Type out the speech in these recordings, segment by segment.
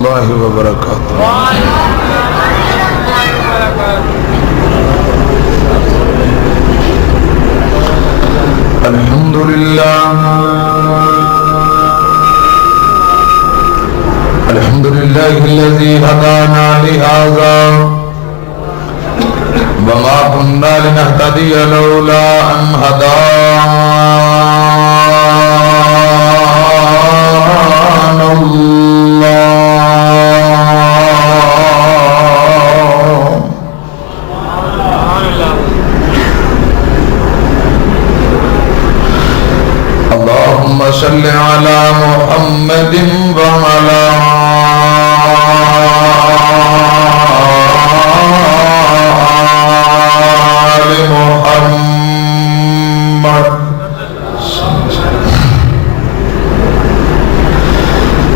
اللہ وبرکاتہ۔ الحمدللہ الذي هدانا لهذا وما كنا لنهتدي لولا أن هدانا اللهم صل على محمد وعلى آل محمد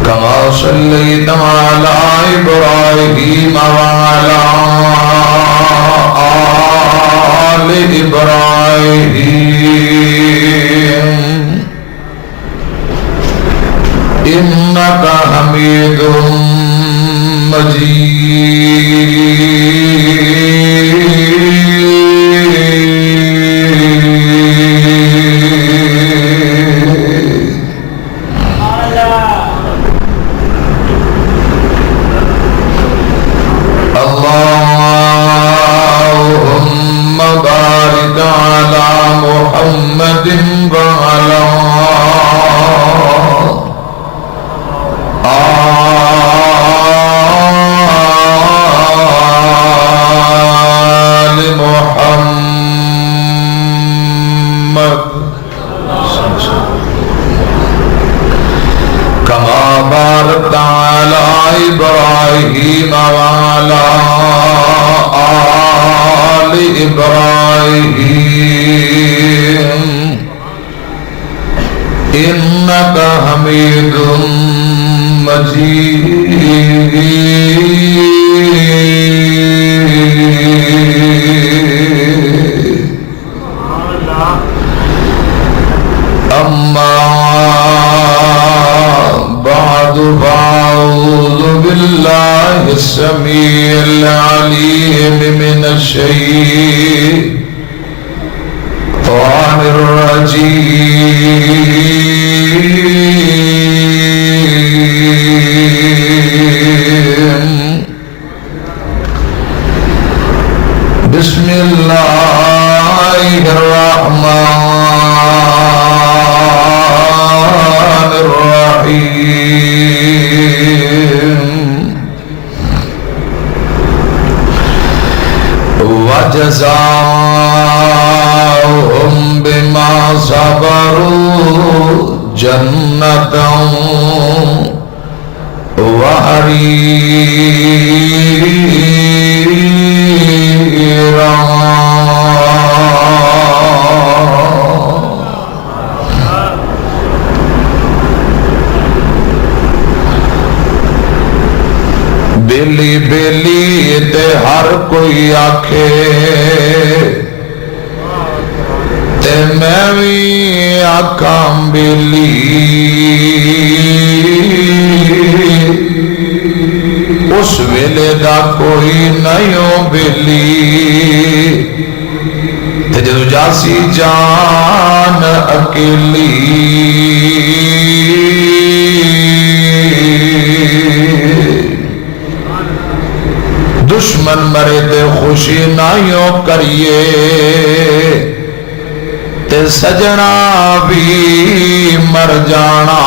كما صليت على إبراهيم وعلى آل إبراهيم إنك حميد اللهم بارك على محمد وعلى آل محمد كما باركت على إبراهيم وعلى آل إبراهيم إنك حميد مجيد أما بعد فأعوذ بالله السميع العليم من الشيطان الرجيم بسم الله الرحمن الرحيم وجزاهم بما صبروا جنة وحريرا بیلی بیلی تے ہر کوئی آکھے تے میں بھی آکھاں بیلی اس ویلے دا کوئی نہیں بیلی تے جدو جاسی جان اکیلی دشمن مرے تے خوشی نائیوں کریے تے سجنا بھی مر جانا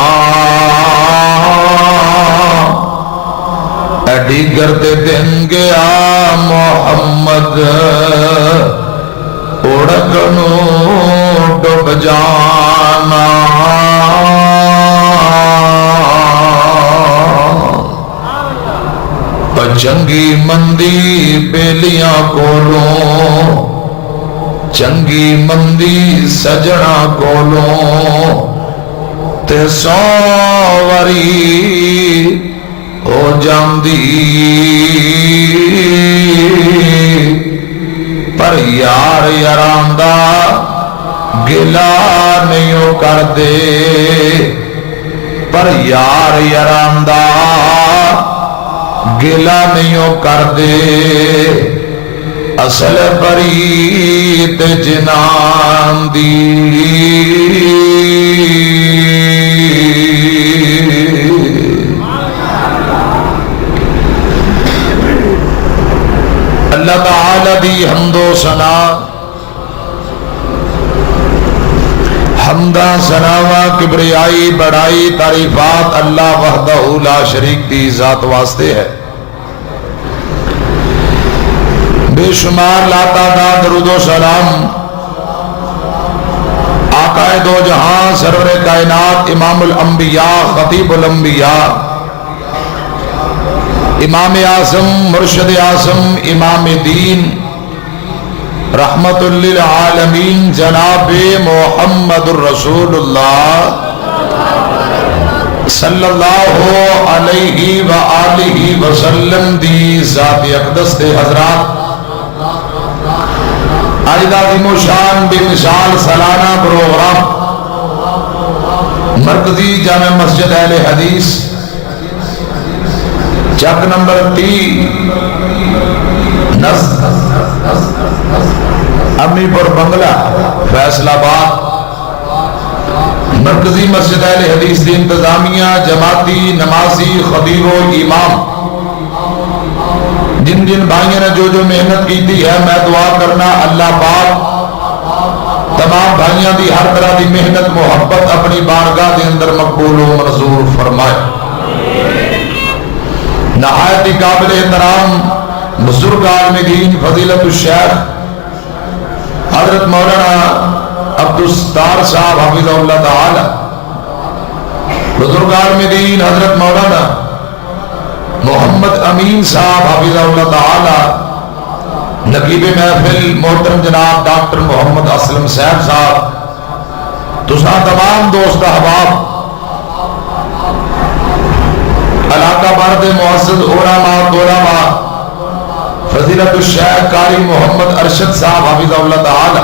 ایڈی گردے دن گیا محمد اڑکنو ڈب جانا چنگی مندی بیلیاں کولوں چنگی مندی سجنا کولوں تے سووری ہو جاندی پر یار یاراندہ گلا نہیں کر دے پر یار یاراندہ گلا نہیں کر دے اصل پریت جنان دی اللہ تعالی دی حمد و ثنا حمدہ ثناوا کبریائی بڑائی تعریفات اللہ وحدہ لا شریک دی ذات واسطے ہے بے شمار لاتا دا درود و سلام آقا دو جہاں سرور کائنات امام الانبیاء خطیب الانبیاء امام اعظم مرشد اعظم امام دین رحمت للعالمین جناب محمد الرسول اللہ صلی اللہ علیہ وآلہ وسلم دی ذات اقدس دے حضرات آج عظیم و شان بے مثال سالانہ پروگرام مرکزی جامع مسجد اہل حدیث چک نمبر 3 امی پور بنگلہ فیصل آباد مرکزی مسجد اہل حدیث دی انتظامیہ جماعتی نمازی خطیب و امام جن جن بھائیوں نے جو محنت کی تھی ہے میں دعا کرنا اللہ پاک تمام بھائیوں دی ہر طرح دی محنت محبت اپنی بارگاہ دے اندر مقبول و منظور فرمائے نہایت قابل احترام بزرگ عالم دین فضیلت الشیخ حضرت مولانا عبدالستار صاحب حفظہ اللہ تعالی بزرگ عالم دین حضرت مولانا محمد امین صاحب حفظہ اللہ تعالی نقیب محفل محترم جناب ڈاکٹر محمد اسلم صاحب صاحب تساں تمام دوست احباب علاقہ برد معزز علماء فضیلت الشیخ قاری محمد ارشد صاحب حفظہ اللہ تعالی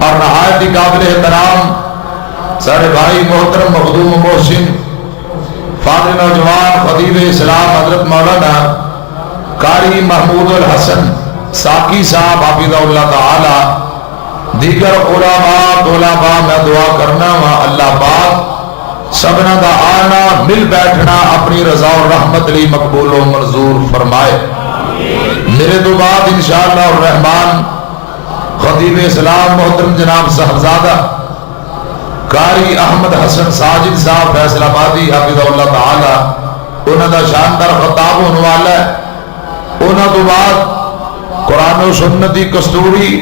اور نہایت قابل احترام سارے بھائی محترم مخدوم محسن فاضل نوجوان خطیب اسلام حضرت مولانا قاری محمود الحسن ساقی صاحب حفظہ اللہ تعالی دیگر علماء میں دعا کرنا وا اللہ پاک سبنا دا آنا مل بیٹھنا اپنی رضا و رحمت لی مقبول و منظور فرمائے میرے دو بعد انشاءاللہ الرحمن خطیب اسلام محترم جناب صاحبزادہ قاری احمد حسن ساجد صاحب فیصل آبادی حفظہ اللہ تعالی انہوں دا شاندار خطاب ہونے والا ہے انہوں دو بعد قرآن و سنتی کستوری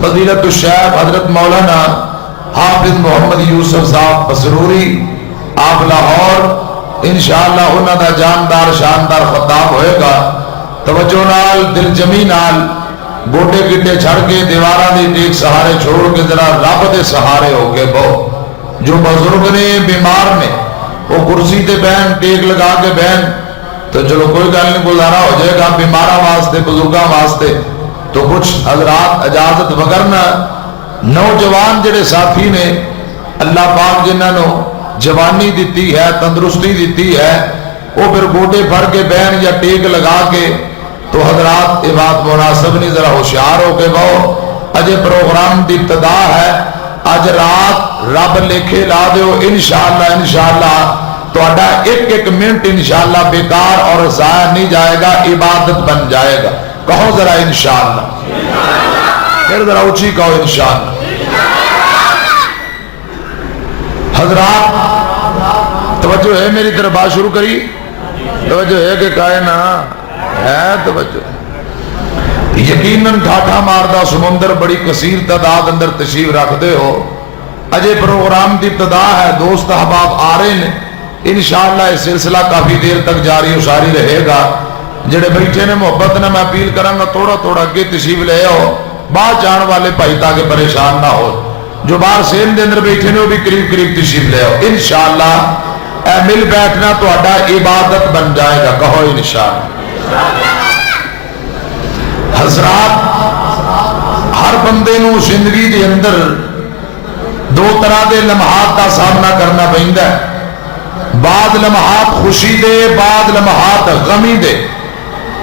فضیلت الشیخ حضرت مولانا حافظ محمد یوسف صاحب بسروری آپ لاہور انشاءاللہ انہوں دا جاندار شاندار خطاب ہوئے گا توجہ نال دل جمی نال گوٹے گٹے چھڑ کے دیوارہ دی ٹیک سہارے چھوڑ کے ذرا رب دے سہارے ہو کے بہو جو بزرگ نے بیمار نے وہ کرسی تے بہن ٹیک لگا کے بہن تو چلو کوئی گل نہیں گزارا ہو جائے گا بیمارہ واسطے بزرگاں واسطے تو کچھ حضرات اجازت وگرنا نوجوان جڑے ساتھی نے اللہ پاک جنہاں نو جوانی دیتی ہے تندرستی دیتی ہے وہ پھر گوٹے پھڑ کے بہن یا ٹیک لگا کے تو حضرات یہ بات مناسب نہیں ذرا ہوشیار ہو کے بہو اجے پروگرام دی ابتدا ہے اج رات رب لکھے لا دیو انشاءاللہ تو اڈا ایک منٹ انشاءاللہ بیکار اور ضائع نہیں جائے گا عبادت بن جائے گا کہو ذرا انشاءاللہ پھر ذرا اونچی کہو انشاءاللہ حضرات توجہ ہے میری طرف بات شروع کری توجہ ہے کہ کائنا ہے توجہ یقیناً ٹھاٹھا ماردہ سمندر بڑی کثیر تعداد اندر تشریف رکھ دے ہو اجے پروگرام دی ابتدا ہے دوست احباب آ رہے ہیں انشاءاللہ اس سلسلہ کافی دیر تک جاری و ساری رہے گا جڑے بیٹھے نے محبت نے میں اپیل کروں گا تھوڑا اگے تشریف لے آؤ باہر جان والے بھائی تاکہ پریشان نہ ہو جو باہر سین دے اندر بیٹھے نے وہ بھی قریب تشریف لے آؤ انشاءاللہ اے مل بیٹھنا تو اڈا عبادت بن جائے گا کہو انشاءاللہ حضرات ہر بندے نو زندگی دے اندر دو طرح دے لمحات کا سامنا کرنا پیندا ہے بعد لمحات خوشی دے بعد لمحات غمی دے،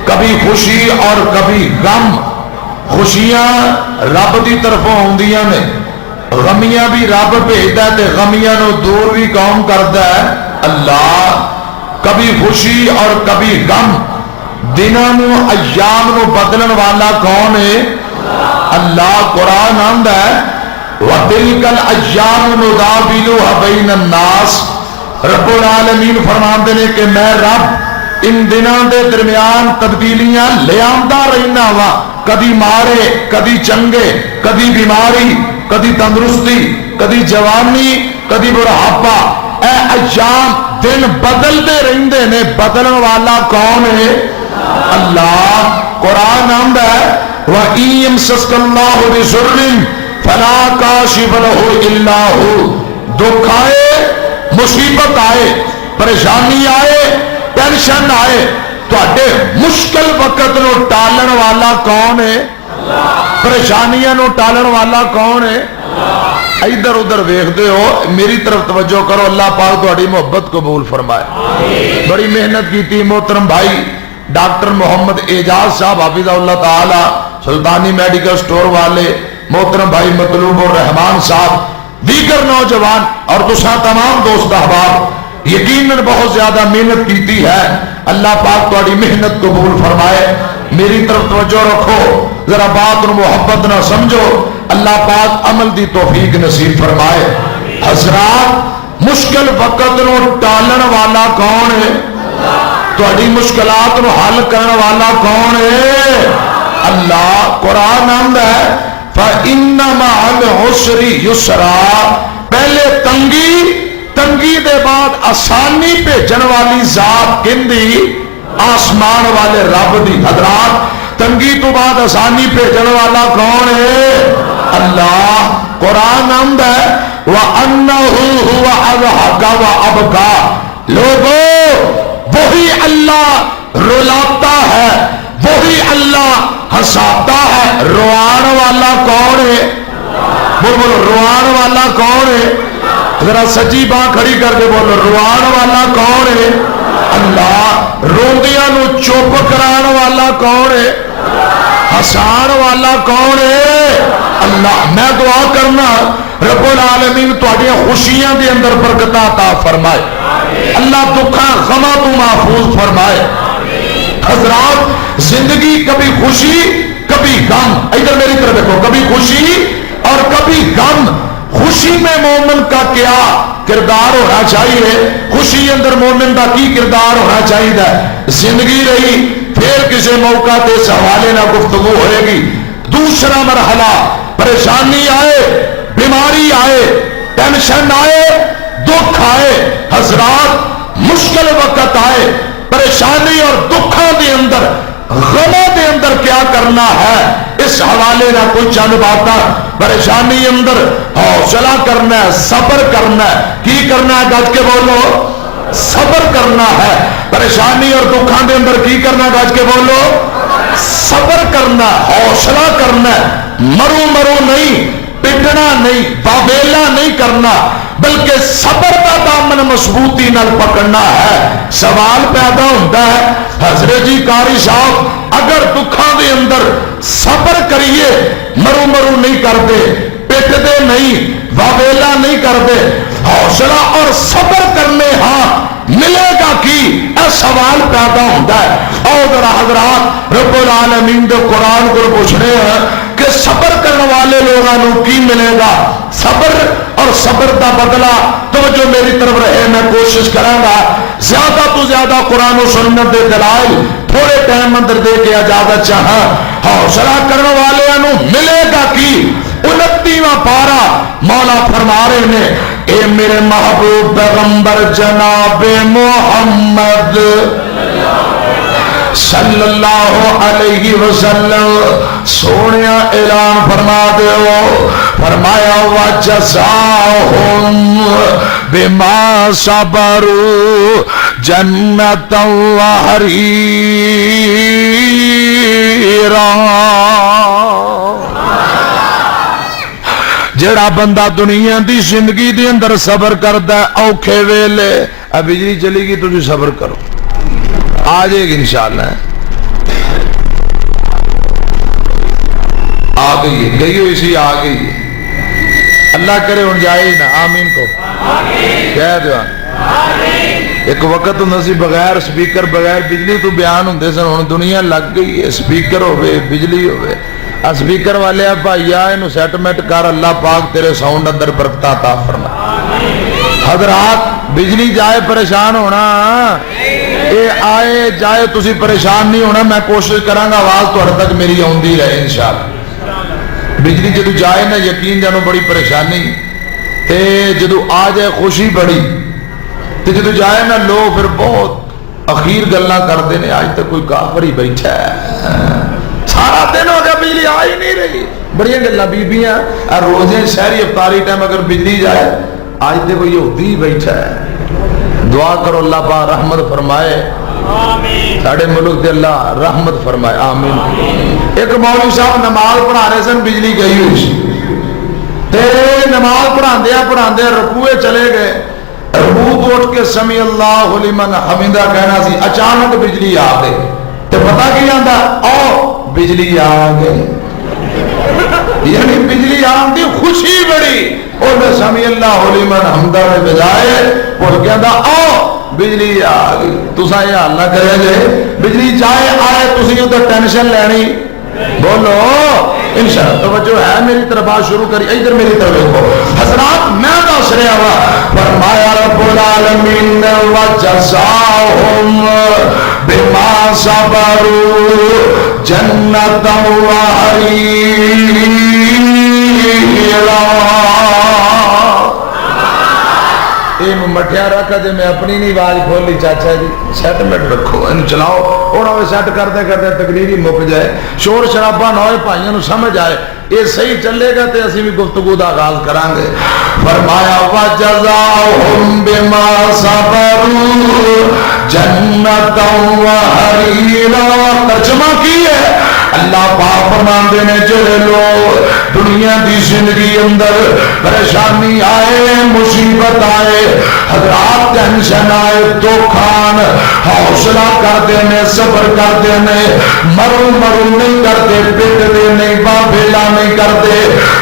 کبھی خوشی اور کبھی غم۔ خوشیاں رب دی طرفوں ہوندیاں نے، غمیاں بھی رب بھیجدا ہے تے غمیاں نو دور بھی کون کردا ہے؟ اللہ۔ کبھی خوشی اور کبھی غم، دنوں نو ایام نو بدلن والا کون ہے؟ اللہ۔ قرآن آندا ہے وَتِلْكَ الْأَيَّامُ نُدَاوِلُهَا بَيْنَ النَّاسِ، رب العالمین فرماندے نے کہ میں رب ان دنوں دے درمیان تبدیلیاں لے آندا رہنا وا، کدی مارے کدی چنگے، کدی بیماری کدی تندرستی، کدی جوانی کدی بڑھاپا، اے ایام دن بدلتے رہندے نے، بدلن والا کون ہے؟ اللہ۔ قرآن آندا ہے وَإِن يَمْسَسْكَ اللَّهُ بِضُرٍّ فَلَا كَاشِفَ لَهُ إِلَّا هُوَ، دکھ آئے، مصیبت آئے، پریشانی آئے، ٹینشن آئے، تواڈے مشکل وقت نو ٹالن والا کون ہے؟ پریشانیاں نو ٹالن والا کون ہے؟ ادھر ادھر ویکھدے ہو، میری طرف توجہ کرو، اللہ پاک تہاڈی محبت قبول فرمائے۔ بڑی محنت کی محترم بھائی ڈاکٹر محمد اعجاز صاحب حافظہ اللہ تعالی، سلطانی میڈیکل سٹور والے، محترم بھائی مطلوب الرحمان صاحب، دیگر نوجوان اور تساں تمام دوست احباب یقیناً بہت زیادہ محنت کیتی ہے، اللہ پاک تہاڈی محنت قبول فرمائے۔ میری طرف توجہ رکھو، ذرا بات اور محبت نہ سمجھو، اللہ پاک عمل دی توفیق نصیب فرمائے۔ حضرات، مشکل وقت نو ٹالن والا کون ہے؟ تہاڈی مشکلات نو حل کرن والا کون ہے؟ اللہ۔ قرآن آندا ہے فَإِنَّ مَعَ الْعُسْرِ يُسْرًا، پہلے تنگی دے بعد آسانی بھیجن والی ذات کندی؟ آسمان والے رب دی۔ حضرات، تنگی تو بعد آسانی بھیجن والا کون ہے؟ اللہ۔ قرآن آندا ہے وَأَنَّهُ هُوَ أَضْحَكَ وَأَبْكَىٰ، لوگو وہی اللہ رلاتا ہے، وہی اللہ ہنساتا ہے۔ روان والا کون ہے؟ بولو روان والا کون ہے؟ ذرا سچی باں کھڑی کر کے بولو، روان والا کون ہے؟ اللہ۔ روندیاں نو چپ کران والا کون ہے؟ ہسان والا کون ہے؟ اللہ۔ میں دعا کرنا رب العالمین تہاڈیاں خوشیاں دے اندر برکت عطا فرمائے، اللہ دکھاں غماں تو محفوظ فرمائے۔ حضرات، زندگی کبھی خوشی کبھی غم، ادھر میری طرف دیکھو، کبھی خوشی اور کبھی غم۔ خوشی میں مومن کا کیا کردار ہونا چاہیے؟ خوشی اندر مومن کا کی کردار ہونا چاہیے؟ زندگی رہی پھر کسی موقع تے اس حوالے نہ گفتگو ہوئے گی۔ دوسرا مرحلہ، پریشانی آئے، بیماری آئے، ٹینشن آئے، دکھ آئے، حضرات مشکل وقت آئے، پریشانی اور دکھوں دے اندر، غموں دے اندر کیا کرنا ہے؟ اس حوالے نہ کوئی چند باتاں۔ پریشانی اندر حوصلہ کرنا ہے، صبر کرنا ہے۔ کی کرنا ہے؟ گج کے بولو، صبر کرنا ہے۔ پریشانی اور دکھوں دے اندر کی کرنا ہے؟ گج کے بولو، صبر کرنا، حوصلہ کرنا ہے۔ مرو نہیں، پٹنا نہیں، باویلا نہیں کرنا، بلکہ صبر کا دامن مضبوطی نال پکڑنا ہے۔ سوال پیدا ہوتا ہے حضرت جی قاری صاحب، اگر دکھاں دے اندر صبر کریے، مرو نہیں کرتے، پٹدے نہیں، واویلا نہیں کرتے، حوصلہ اور صبر کرنے ہاں ملے گا کی؟ اے سوال پیدا ہوتا ہے۔ اور ذرا حضرات رب العالمین دے قرآن کو پوچھنے ہیں کہ صبر کرنے والے لوگوں کی ملے گا؟ صبر اور صبر کا بدلہ، توجہ میری طرف رہے، میں کوشش کروں گا زیادہ تو زیادہ قرآن و سنت دے دلائل تھوڑے ٹائم اندر دے کے اجازت چاہاں۔ حوصلہ کرنے والوں ملے گا کی؟ 29واں پارہ مولا فرما رہے ہیں، اے میرے محبوب پیغمبر جناب محمد صلی اللہ علیہ وسلم سونے اعلان فرما دو، فرمایا وَجَزَاهُمْ بِمَا صَبَرُوا جَنَّةً وَحَرِيرًا۔ جڑا بندہ دنیا دی زندگی دی اندر صبر کردا ہے، اوکھے ویلے اب بجلی چلے گی تو صبر کرو، آ جائے گی انشاءاللہ۔ آ گئی ہے، گئی ہوئی سی آ گئی ہے، اللہ کرے ہوں جائے نا، آمین کو کہہ دو۔ ایک وقت ہوں سی بغیر سپیکر بغیر بجلی تو بیان ہوں سن، ہوں دنیا لگ گئی ہے، سپیکر ہوئے بجلی ہوئے۔ سپیکر والے بھائیا انہوں سیٹمنٹ کر، اللہ پاک تیرے ساؤنڈ اندر برکت عطا فرما۔ حضرات بجلی جائے پریشان ہونا، اے آئے جائے تسی پریشان نہیں ہونا، میں کوشش کرانگا آواز تو ہر تک میری آؤندی رہے انشاءاللہ۔ بجلی جدو جائے نا یقین جانو بڑی پریشانی، تے جدو آ جائے خوشی بڑی، تے جدو جائے نا لوگ پھر بہت اخیر گلنا کر دینے، آج تک کوئی کافر ہی بیٹھا ہے، سارا دن ہو گیا بجلی آ ہی نہیں رہی، بڑی گلنا بیبیاں روزیں شہری افطاری ٹائم اگر بجلی جائے، آج تک کوئی یہودی بیٹھا ہے۔ دعا کرو اللہ پاک رحمت فرمائے، ساڑھے ملک دے اللہ رحمت فرمائے، آمین۔ ایک مولوی صاحب نماز پڑھا رہے سن، بجلی گئی ہوئی سی، تے نماز پڑھاندے رکوعے چلے گئے، رکوع تو اٹھ کے سمیع اللہ لمن حمدہ کہنا سی، اچانک بجلی آ گئی، تے پتہ کی آندا او بجلی آ گئی، یعنی بجلی آن دی خوشی بڑی، اور سمیع اللہ لمن حمدہ میں بجائے اور کہندا او بجلی آ گئی۔ تسا یہ حال نہ کرے جے بجلی جائے آئے تسی تو ٹینشن لینی، بولو انشاءاللہ۔ توجہ ہے میری طرف، بات شروع کری، ادھر میری طرف دیکھو حضرات، میں دس رہا ہوا، فرمایا رب العالمین وجزاہم بما صبروا جنتا وحریرا۔ مٹھیا رکھا جے میں اپنی نہیں آواز کھولی، چاچا جی سیٹمنٹ رکھو ان چلاؤ، اور سیٹ کرتے کرتے تقریر ہی مک جائے، شور شرابہ نہ ہوئے، بھائیوں نو سمجھ آئے یہ صحیح چلے گا تے اسی بھی گفتگو دا آغاز کریں گے۔ فرمایا وَجَزَاهُمْ بِمَا صَبَرُوا جَنَّةً وَحَرِيرًا۔ ترجمہ کی ہے اللہ پاک فرماندے نے جڑے لوگ دنیا دی زندگی اندر پریشانی آئے، مصیبت آئے، حضرات ٹینشن آئے، دکھان حوصلہ کر دینے، صبر کر دینے، مرو نہیں کرتے، پٹ دے نہیں، بابیلا نہیں کرتے،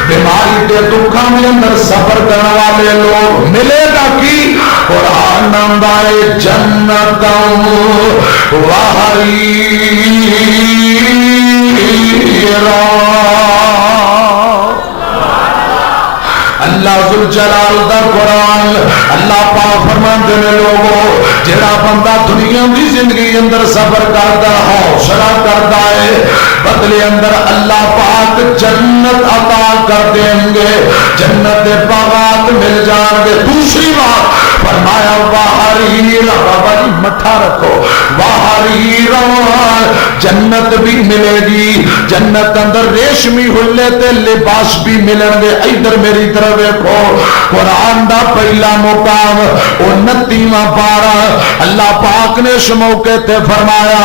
بیماری کے دکھان میں اندر صبر کرنے والے لوگ ملے گا کی قرآن نمبائے جنتاں اللہ ذوالجلال دا قرآن اللہ پاک فرماندے نے لوگوں جڑا بندہ دنیا دی زندگی اندر صبر کردا حوصلہ کردا ہے بدلے اندر اللہ پاک جنت عطا کر دیں گے، جنت دے باغات مل جان گے۔ دوسری بات فرمایا وحریر، بابا جی مٹھا رکھو، وحریر جنت بھی ملے گی، جنت اندر ریشمی حلے تے لباس بھی ملیں گے۔ ادھر میری طرف دیکھو قرآن دا پہلا مقام 29واں پارہ اللہ پاک نے اس موقع تے فرمایا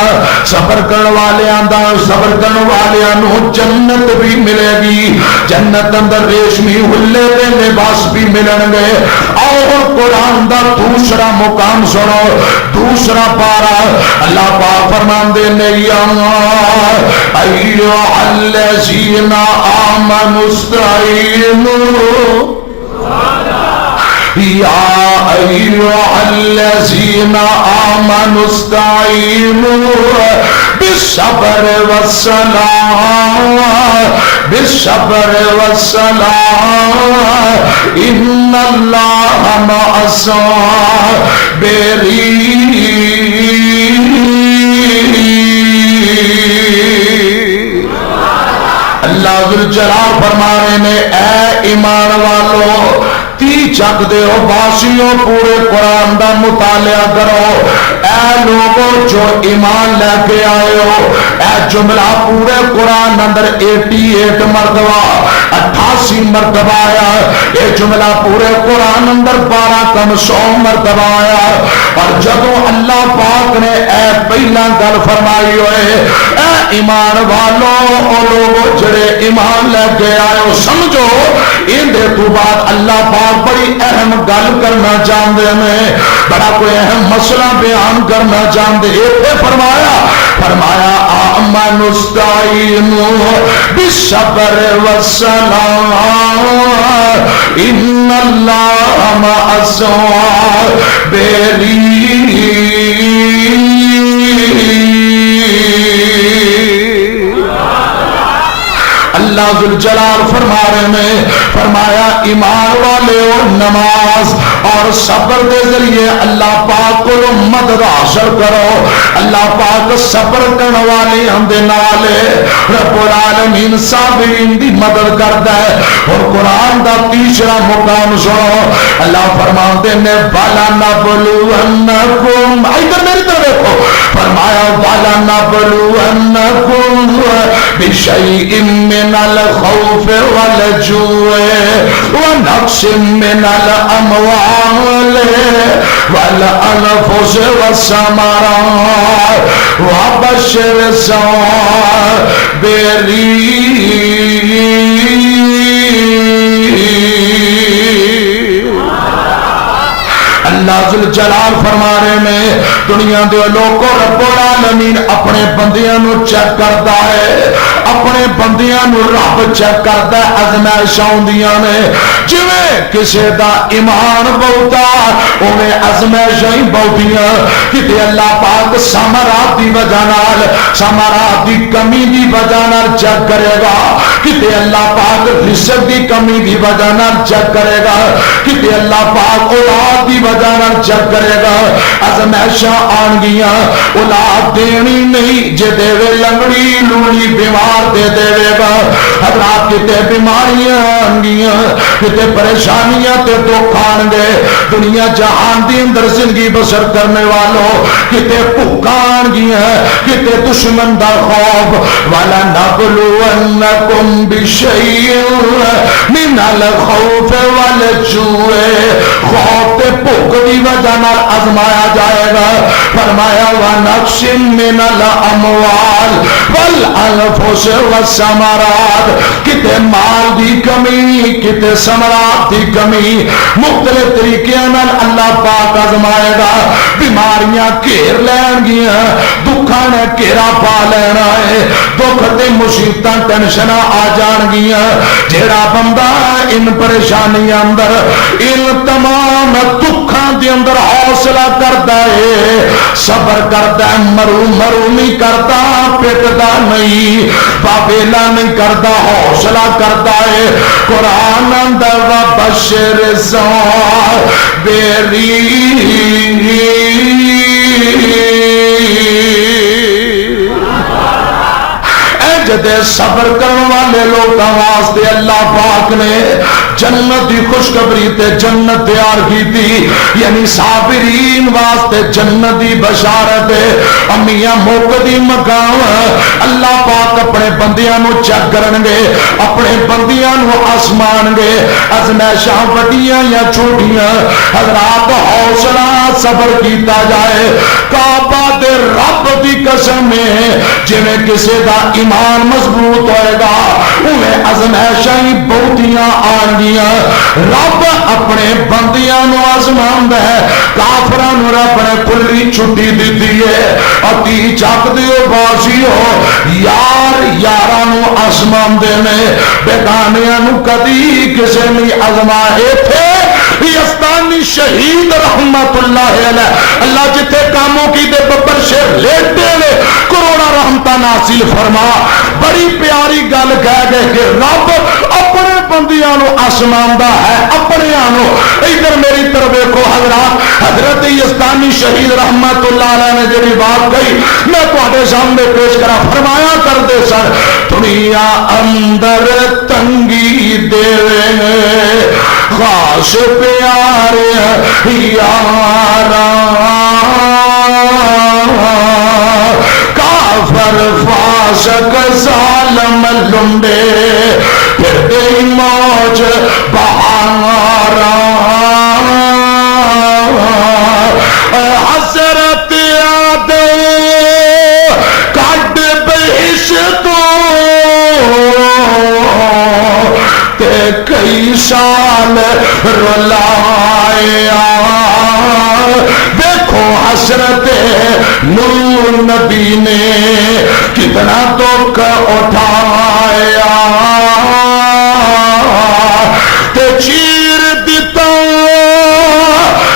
صبر کرنے والیاں دا، صبر کرنے والیاں نو جنت بھی ملے گی، جنت اندر ریشمی حلے تے لباس بھی ملیں گے۔ اور قرآن دا دوسرا مقام سنو، دوسرا پارہ اللہ پاک فرماندے نے یا ایھا الذین آمنوا استعینوا یا ایھا الذین آمنوا استعینوا بالصبر والصلاة بالصبر والصلاة ان اللہ مع الصابرین۔ اللہ ذوالجلال فرما رہے نے اے ایمان والو چک دے ہو باسیوں پورے قرآن دا مطالعہ کرو، اے لوگوں جو ایمان لے کے آئے ہو، اے جملہ پورے قرآن اندر 88 مرتبہ 88 مرتبہ آیا، اے جملہ پورے قرآن اندر 12 کم 100 مرتبہ آیا۔ اور جدو اللہ پاک نے اے پہلا گل فرمائی ہوئے اے ایمان والو او لوگوں جڑے ایمان لے کے آئے ہو، سمجھو ان دے تو بعد اللہ پاک بڑی کوئی اہم گل کرنا چاہتے ہیں، بڑا کوئی اہم مسئلہ بیان کرنا چاہتے ہیں، فرمایا آمن استعین بالصبر والصلاۃ ان اللہ مع الصابرین۔ اللہ ذوالجلال فرما رہے ہیں، فرمایا ایمان والے اور نماز اور صبر دے ذریعے اللہ پاک کو مدد حاصل کرو۔ اللہ پاک صبر کرنے والے ہندے نالے رب العالمین صابرین دی مدد کرتا ہے۔ اور قرآن دا تیسرا مقام سنو، اللہ فرماتے ہیں وَلَنَبْلُوَنَّكُمْ، ادھر میری طرف دیکھو، فرمایا وَلَنَبْلُوَنَّكُمْ بِشَيْءٍ مِّنَ الخوف والجوع ونقص من الأموال والأنفس والثمرات وبشر الصابرين۔ اللہ ذوالجلال فرما رہے ہیں دنیا دے لوگوں رب العالمین اپنے بندیاں نو چیک کرتا ہے، اپنے بندیاں نو رب چیک کرتا ہے، ازمائشاں ہوندیاں نے، جویں کسے دا ایمان بہتا اویں ازمائشاں ہی بہتیاں، کتے اللہ پاک ثمرات دی وجہ نال، ثمرات دی کمی دی وجہ نال چیک کرے گا، کتے اللہ پاک رزق دی کمی دی وجہ نال چیک کرے گا، کتے اللہ پاک اولاد دی وجہ نال چیک کرے گا۔ ازمائشاں آن گیاں، اولاد دینی نہیں، جے دے لنگڑی لوڑی بیمار دے دے گا۔ حضرات کتے بیماریاں آن گیاں، کتے پریشانیاں تے تو کھان گے، دنیا جہان دی اندر زندگی بسر کرنے والوں کتے پکان گیاں، کتے دشمن دا خوف۔ وَلَنَبْلُوَنَّكُمْ بِشَيْءٍ مِّنَ الْخَوْفِ وَالْجُوعِ، خوف تے بھوک دی وجہ نال آزمایا جائے گا۔ فرمایا وَنَقْصٍ مِّنَ الْأَمْوَالِ وَالْأَنفُسِ وَالثَّمَرَاتِ، کتے مال دی کمی، کتے ثمرات دی کمی، مختلف طریقے نال اللہ پاک آزمائے گا۔ بیماریاں گھیر لین گیاں، دکھاں نے گھیرا پا لینا ہے، دکھ تے مصیبتاں ٹینشناں آ جان گیاں۔ جیڑا بندہ ان پریشانیاں اندر، ان تمام دکھاں دے اندر حوصلہ کرتا ہے، صبر کرتا ہے، مرو نہیں کرتا، پٹدا نہیں، بابیلا نہیں کرتا، حوصلہ کرتا ہے۔ قرآن اندر وبشر الصابرین، جدے صبر کرنے والے لوگوں واسطے اللہ پاک نے جنت دی خوشخبری تے جنت تیار کی تھی، یعنی صابرین واسطے جنت دی بشارت ہے۔ امیاں موقع دی مقام اللہ پاک اپنے بندیاں نو چیک کرن گے، اپنے بندیاں نو آسمان گے، ازمائشاں وڈیاں یا چھوٹیاں۔ حضرات حوصلہ صبر کیتا جائے، کعبہ دے رب دی قسم ہے، جویں کسے دا ایمان مضبوط ہوئے گا انہیں ازمائشاں ہی بہتیاں آن گیاں۔ رب اپنے بندیاں نو آزماندا ہے، کافراں نو رب نے کلی چھٹی دیتی ہے، اتی چک دیو بازیو، یار یاراں نو آزماندے نے، بیگانیاں نو کدی کسے نہیں آزمائے تھے۔ یزدانی شہید رحمت اللہ علیہ، اللہ جتے کاموں کی دے ببر شیر لیٹے لے کروڑا رحمتہ نازل فرما۔ بڑی پیاری گل کہہ گئے کہ رب اپنے بندیاں نو آسماندہ ہے، اپنے آنو۔ ادھر میری طرف دیکھو حضرات، حضرت یزدانی شہید رحمت اللہ علیہ نے جڑی بات کہی میں تواڈے سامنے پیش کرا، فرمایا کردے سن دنیا اندر تنگی دے خاص پیارے یاراں، کافر فاسق ظالم لنڈے پھرتے موج بہاراں، حسرت آدے کڈ بہشتوں تے کئی سال رلایا دیکھو حسرت نور نبی نے کتنا دکھ اٹھایا تے چیر دیتا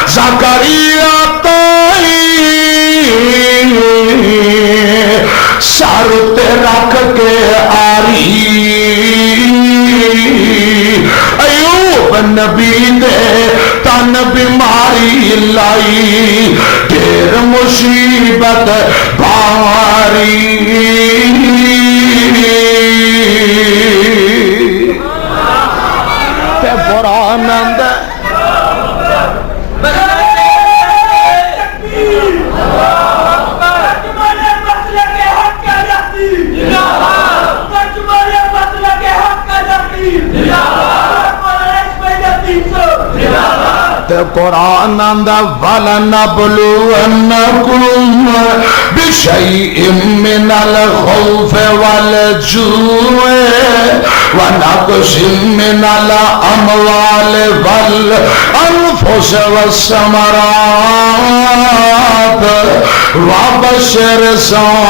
زکریا سر تے رکھ کے آری ایوب نبی نے تن بیماری لائی ڈیر مصیبت باری تے قرآن اندر قرآن اندر وَلَنَبْلُوَنَّكُمْ بِشَيْءٍ مِّنَ الْخَوْفِ وَالْجُوعِ وَنَقْصٍ مِّنَ الْأَمْوَالِ وَالْأَنفُسِ وَالثَّمَرَاتِ وَبَشِّرِ الصَّابِرِينَ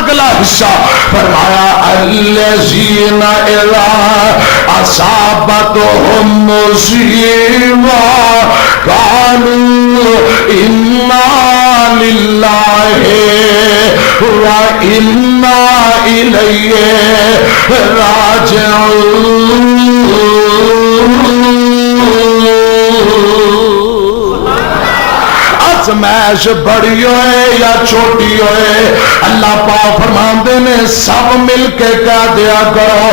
اگلا حصہ فرمایا الذین اذا اصابتهم مصیبہ قالوا انا للہ وانا الیہ راجعون سمائش بڑی ہوئے یا چھوٹی ہوئے اللہ پاک فرماندے نے سب مل کے کہہ دیا کرو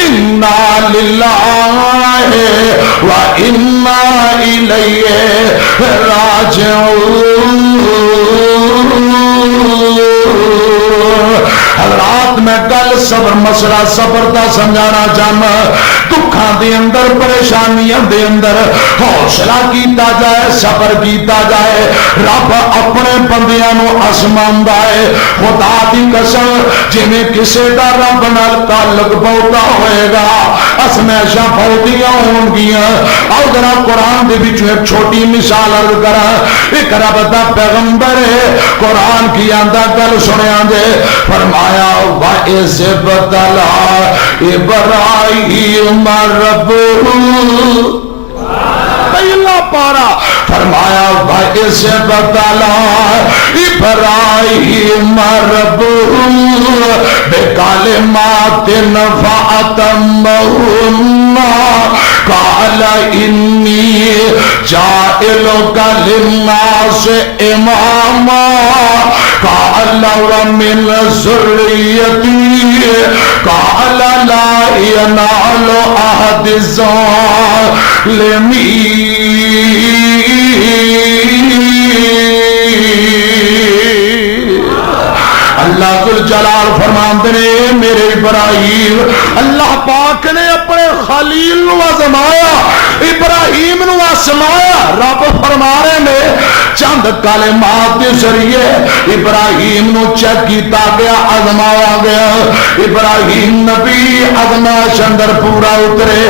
انا للہ و انا الیہ راجعون حضرات میں گل صبر مسئلہ صبر دا سمجھانا چاہنا دکھاں دے اندر پریشانیاں دے اندر حوصلہ کیتا جائے صبر کیتا جائے رب اپنے بندیاں نو آسماندا ہے خدا دی قسم جویں کسے دا رب نال تعلق بہتا ہوئے گا اسمیشاں بہتیاں ہون گیاں اور ذرا قرآن دے وچ ایک چھوٹی مثال عرض کراں ایک رب دا پیغمبر ہے قرآن کی آندا گل سنیاں دے فرمایا وَإِذِ ابْتَلَىٰ إِبْرَاهِيمَ رَبُّهُ پہلا پارا فرمایا وَإِذِ ابْتَلَىٰ إِبْرَاهِيمَ رَبُّهُ بِكَلِمَاتٍ فَأَتَمَّهُنَّ قَالَ إِنِّي جَاعِلُكَ لِلنَّاسِ إِمَامًا قَالَ وَمِنْ ذُرِّيَّتِي قَالَ لَا يَنَالُ عَهْدِ الظَّالِمِينَ اللہ ذوالجلال فرماندے نے میرے ابراہیم اللہ پاک نے اپنے خلیل نو آزمایا ابراہیم نو آزمایا رب فرما رہے نے چند کلمات کے ذریعے ابراہیم نو چیک کیتا گیا آزمایا گیا ابراہیم نبی آزمائش اندر پورا اترے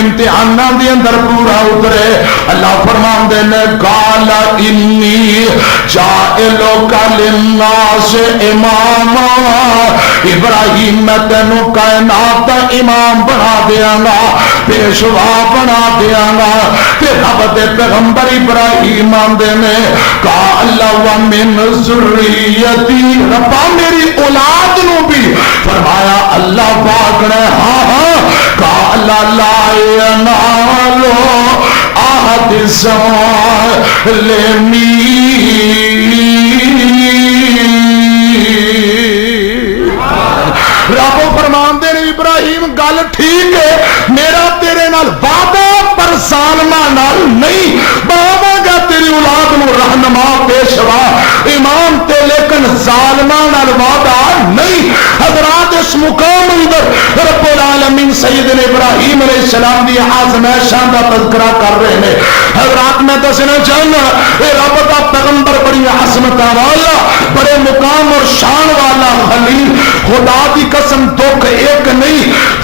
امتحاناں دے اندر پورا اترے اللہ فرماندے نے قال انی جاعلک للناس اماما ابراہیم میں تینوں کائنات امام بنا دیا گا پیشوا بنا دیا گا تے رب دے پیغمبر ابراہیم آندے نے قال ومن ذریتی ربا میری اولاد نو بھی فرمایا اللہ پاک نے ہاں ہاں قال لا ینال عہد الظالمین رب فرمان دے ابراہیم گل ٹھیک ہے میرا تیرے نال وعدہ پر ظالمہ نال نہیں بابا گا تیری اولاد نو رہنما پیشوا امام تیرے لیکن ظالمان الوعدہ نہیں. حضرات اس مقام اندر رب العالمین سیدنا ابراہیم علیہ السلام دی آزمائشاں دا تذکرہ کر رہے ہیں. حضرات میں دسنا چاہنا اے رب دا پیغمبر بڑی عظمتاں والا بڑے مقام اور شان والا خلیل خدا دی قسم دکھ ایک نہیں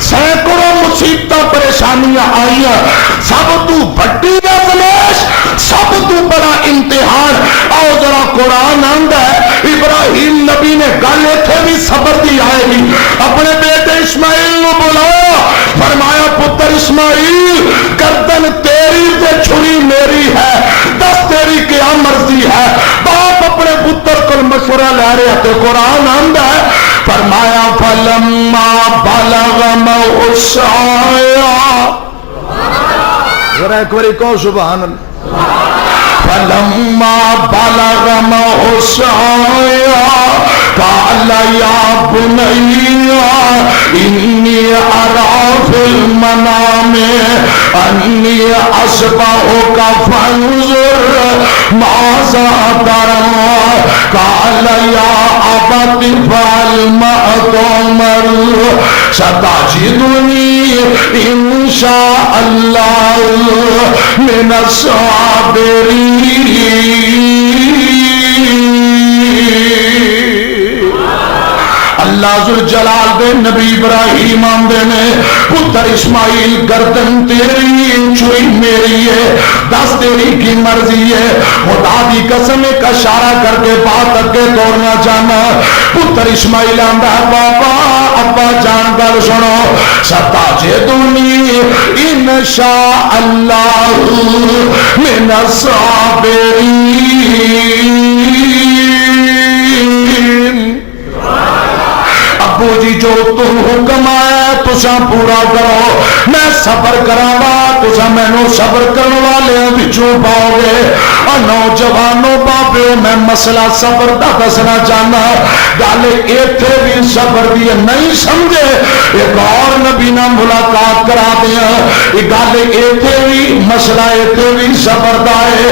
سینکڑوں مصیبتاں پریشانیاں آئیاں سب تو بڑی آزمائش سب تو بڑا امتحان آؤ ذرا قرآن آندا ہے ابراہیم نبی نے گل ایتھے بھی صبر دی آئے گی اپنے بیٹے اسماعیل نو بلایا فرمایا پتر اسماعیل گردن تیری تے چھری میری ہے دس تیری کیا مرضی ہے. باپ اپنے پتر کو مشورہ لے رہے تھے قرآن آندا ہے فرمایا فلما بلغ معشایا ذرا ایک باری کہو سبحان اللہ. فلما بلغ معشایا قال یا بنی انی ارى فی المنام انی اصبحک فانظر ماذا ترى قال یا ابت افعل ما تؤمر ستجدنی ان شاء اللہ من الصابرین. اللہ ذوالجلال دے نبی ابراہیم آندے نے پتر اسماعیل گردن تیری چھری میری ہے دس تیری کی مرضی ہے. خدا دی قسم ایک اشارہ کر کے بات اگے توڑنا چاہنا. پتر اسماعیل آندا بابا ابا جان گل سنو ستجدنی ان شاء اللہ من الصابرین. ابو جی جو تم حکم آیا تساں پورا کرو میں صبر کراں تساں مینوں صبر کرن والے وچوں پاؤ گے. اور نوجوانوں بابیو میں مسئلہ صبر دا دسنا چاہنا گل ایتھے بھی صبر دی نہیں سمجھے ایک اور نبی نال ملاقات کرا دیا یہ گل ایتھے بھی مسئلہ ایتھے بھی صبر دا ہے.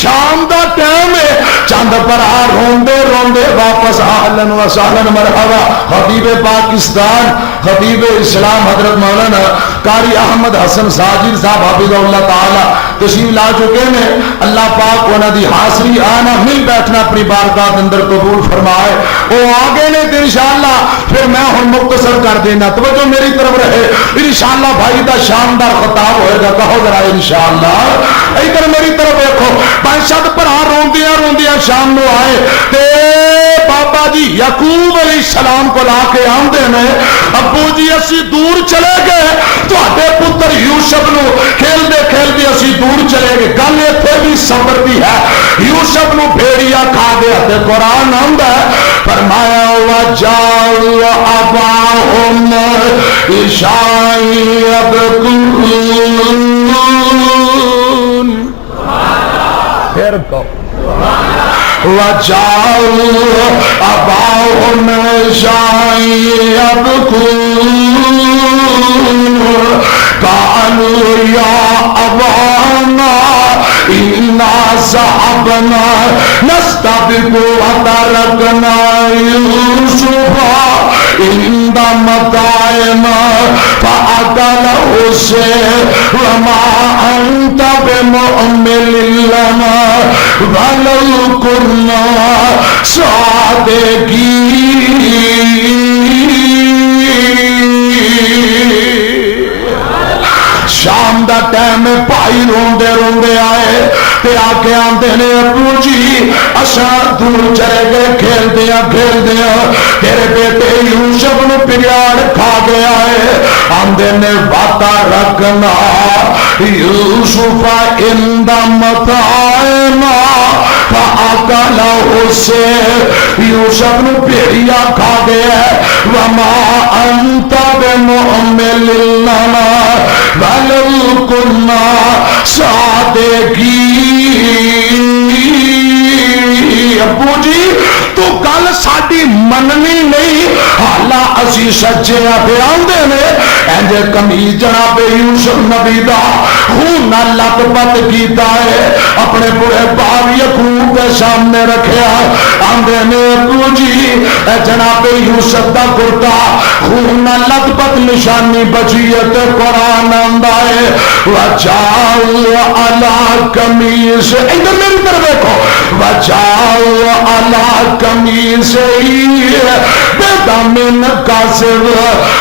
شام دا ٹائم ہے چند برا روندے روندے واپس اہلن و سہلن مرحبا. خطیب پاکستان خطیب اسلام حضرت مولانا قاری احمد حسن ساجد صاحب حافظ اللہ تعالی تشریف لا چکے ہیں. اللہ پاک انہاں دی حاضری آنا مل بیٹھنا اپنی بارگاہ اندر قبول فرمائے. وہ آگے نے تو انشاءاللہ پھر میں ہن مختصر کر دینا توجہ میری طرف رہے. انشاءاللہ بھائی دا شاندار خطاب ہوئے گا کہو ذرا انشاءاللہ. ادھر میری طرف دیکھو پانچ بھرا روندیاں روندیاں شام نو آئے تے بابا جی یعقوب علیہ السلام کو لا کے آندے نے ابو جی اسی دور چلے گئے تواڈے پتر یوسف نو کھیلدے کھیلدے اسی دور چلے گئے. گل ایتھے بھی صبر دی ہے. یوسف نو بھیڑیا کھا گیا تے قرآن آندا ہے فرمایا وجاء اباہم عشاء یبکون. پھر کو وجاءوا أباهم عشاء يبكون قالوا يا أبانا إنا ذهبنا نستبق وتركنا يوسف عند متاعنا فأكله الذئب وما أنت بمؤمن لنا ولو كنا صادقين. شام دا ٹائم پائی روندے روندے آئے تے آکے آندے نے ابو جی اساں دور چلے گئے کھیلدیاں کھیلدیاں تیرے بیٹے یوسف نو پگاڑ کھا گیا ہے. آندے نے وعدہ رکھنا یوسف عند متاعنا فأكله الذئب. یوسف نو بھیڑیا کھا گیا ہے. وما انت بمؤمن لنا ولو كنا صادقين. ابو جی تو تو گل ساڈی مننی نہیں حالا اسی سچے پہ آندے نے انج قمیص جناب یوسف نبی دا خون نہ لت پت کیتا ہے اپنے برے باپ یعقوب کے سامنے رکھیا آندے نے ابو جی اے جناب یوسف دا کرتا خون نہ لت پت نشانی بچی ہے تے قرآن آندا ہے وجاؤ علی قمیص ادھر میری طرف دیکھو وجاؤ علی قمیص بدم کاسب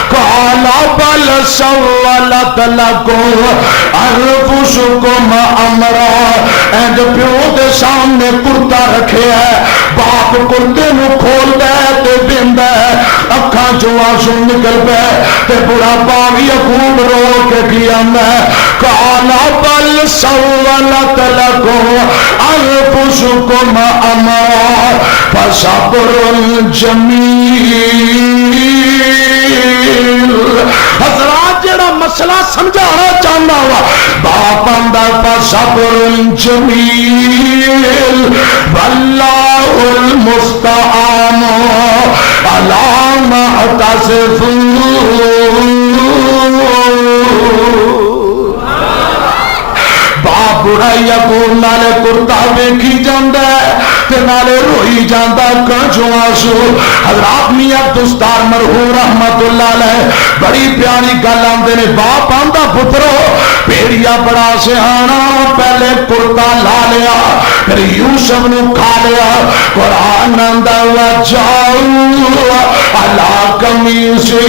قال بل سولت لکم انفسکم امرا اینج پیو دے سامنے کرتا رکھے ہے باپ کرتے نو کھول دے تے بندہ اکھاں جو آنسو نکل پے تے بڑا باپ یعقوب رو کے کیا میں قال بل سولت لکم انفسکم امرا فصبر جمیل حضرات جڑا مسئلہ سمجھانا چاہنا ہوا باپ اندر فصبر جمیل واللہ المستعان علی ما تصفون باپ بڑا یعقوب نالے کرتا ویکھی جاندا ہے تے نالے روئی جاندا کنجوں آنسو حضرات میاں دستار مرحوم رحمت اللہ علیہ بڑی پیاری گل آندے نے باپ آندا پترو بھیڑیا بڑا سہانا پہلے کرتا لا لیا پھر یوسف نو کھا لیا قرآن آندا وجاؤ علی قمیصہ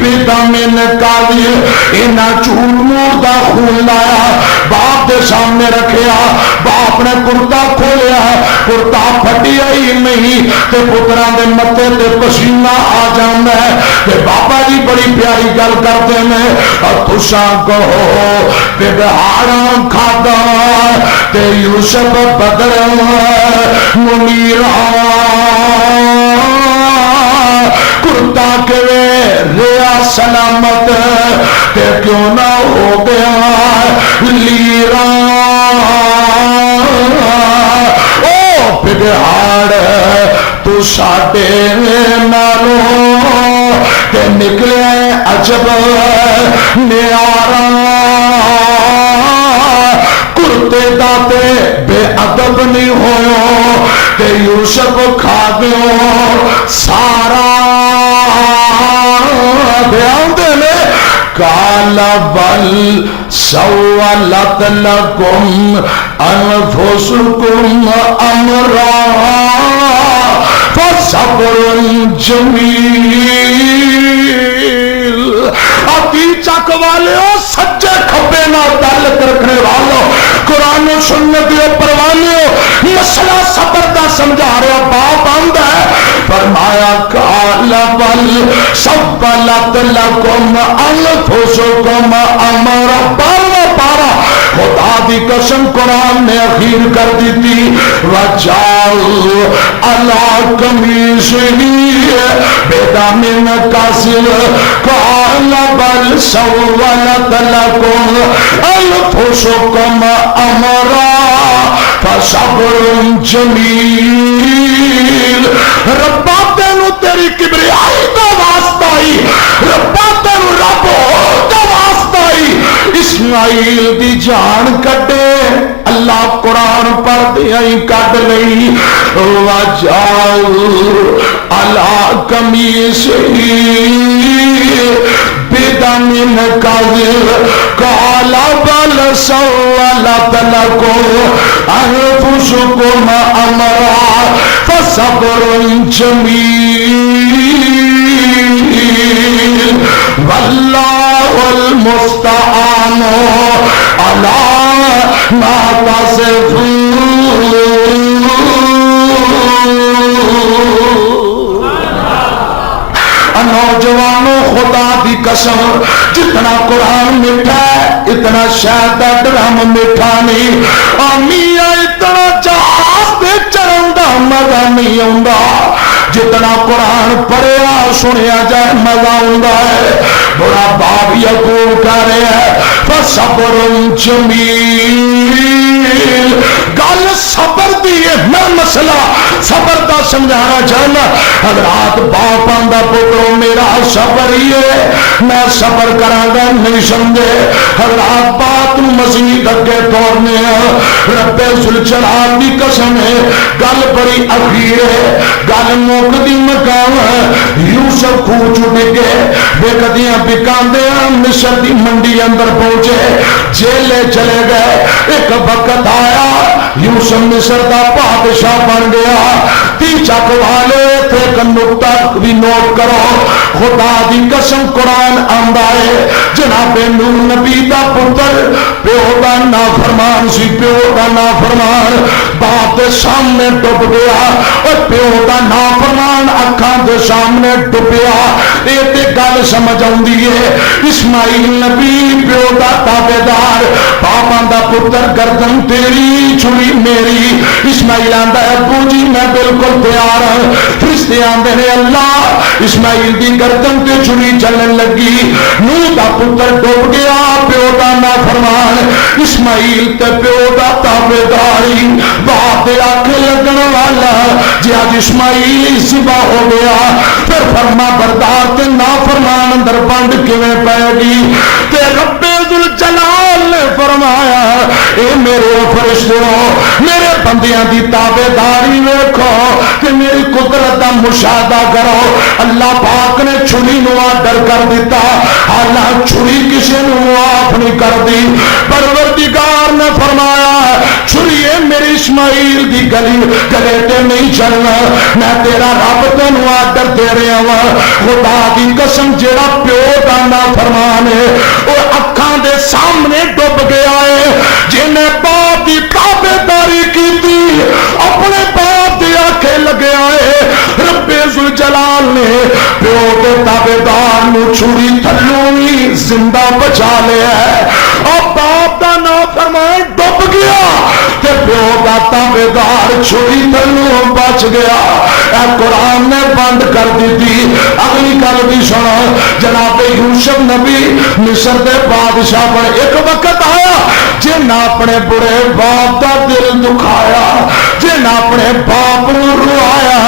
بدم کاذب انہاں جھوٹ موڑ دا خون لایا باپ دے سامنے رکھیا باپ نے کرتا کھولیا کرتا پھٹیا ہی نہیں تے پتراں دے متے تے پسینہ آ جاندا ہے تے بابا جی بڑی پیاری گل کرتے ہیں اور تساں کہو بہاڑاں کھادا تے یوسف بدر منیرا کرتا کے ریا سلامت تے کیوں نہ ہو گیا لیرا او بگہاڑ تو ساڈے نالوں تے نکلے عجب نیارا کرتے داتے بے ادب نہیں ہوئے تے یوسف کھا دیو سارا بیان دے لے قال بل سولت لکم انفسکم امرا فصبر جمیل آتی چک والے سچے کھپے نہ تعلق رکھنے والوں قرآن و سنت پروانوں مسئلہ صبر دا سمجھا رہا باپ آندا ہے فرمایا قال بل سولت لکم انفسکم امرا پارا خدا دی قسم قرآن نے اخیر کر دی تھی وجاؤ علی قمیصہ بدم کاذب قال بل سولت لکم انفسکم امرا فصبر جمیل ربا تینو تیری کبریائی دا واسطہ ہی ربا تینو رب دا واسطہ ہی اسماعیل دی جان کٹے اللہ قرآن پر دیا ہی کٹ لئی وجاؤ علی قمیصہ بدم کاذب قال بل سولت لکم انفسکم امرا فصبر جمیل واللہ المستعان علی ما تصفون نوجوانوں خدا دی قسم جتنا قرآن میٹھا ہے اتنا شاید ڈرم میٹھا نہیں میاں اتنا جہاز دے چڑھن دا مزہ نہیں آندا جتنا قرآن پڑھیا سنیا جائے مزہ آندا ہے بڑا باپ یعقوب کہہ رہے ہیں فصبر جمیل گل صبر دی ہے مسئلہ صبر دا سمجھانا چاہنا. حضرات باپ آندا پترو میرا صبر ہی ہے میں صبر کراں گا نہیں سمجھے. حضرات بات مزید اگے توڑنے رب ذوالجلال دی قسم ہے گل بڑی اخیر ہے گل موک دی مقام یوسف خوہ چ ڈگے بکدیاں بکاندیاں مصر دی منڈی اندر پہنچے جیلے چلے گئے. ایک وقت آیا یوسف مصر دا بادشاہ بن گیا. تی چک والے تھے ایک نقطہ بھی نوٹ کرو خدا دی قسم قرآن آندا ہے جناب نوح نبی دا پتر پیو دا نافرمان سی پیو دا نافرمان باپ دے سامنے ڈب گیا اور پیو دا نافرمان اکھاں دے سامنے ڈبیا. اے تے گل سمجھ آندی ہے اسماعیل نبی پیو دا تابعدار باپاں دا پتر گردن تیری چھری میری. اسماعیل آندا ہے ابو جی میں بالکل تیار ہوں. فرشتے آندے نے اللہ اسماعیل دی گردن تے چھری چلن لگی. نوح دا پتر ڈوب گیا پیو دا نافرمان اسماعیل تے پیو دا تابعداری باپ دے آنکھیں لگن والا جی آج اسماعیل ذبح ہو گیا پھر فرما بردار تے نافرمان اندر بند کیویں پے گی. تے رب ذوالجلال نے فرمایا اے میرے فرشتوں میرے بندیاں دی تابعداری ویکھو تے میری قدرت دا مشاہدہ کرو. اللہ پاک نے چھری نو آڈر کر دیتا حالانکہ چھری کسی نو معاف نہیں کر دی. پروردگار نے فرمایا چھری میری اسماعیل دی گلے تے نہیں چلنا میں تیرا رب تینوں آڈر دے رہا ہوں. خدا دی قسم جیڑا پیو دا نافرمان ہے وہ اکھاں دے سامنے ڈوب گیا ہے جنہیں باپ دی تابعداری کی تھی اپنے باپ دی آنکھیں لگیا ہے. رب ذوالجلال نے پیو دے تابعدار نو چھری تھلوں ہی زندہ بچا لیا ہے اور باپ دا نافرمان ڈوب گیا تے پیو دا تابعدار چھری تھلوں بچ گیا. اے قرآن نے بند کر دی تھی. اگلی گل بھی سنو جناب یوسف نبی مصر دے بادشاہ بنے. ایک وقت آیا جے نہ اپنے بڑے باپ دا دل دکھایا جے نہ اپنے باپ نو روایا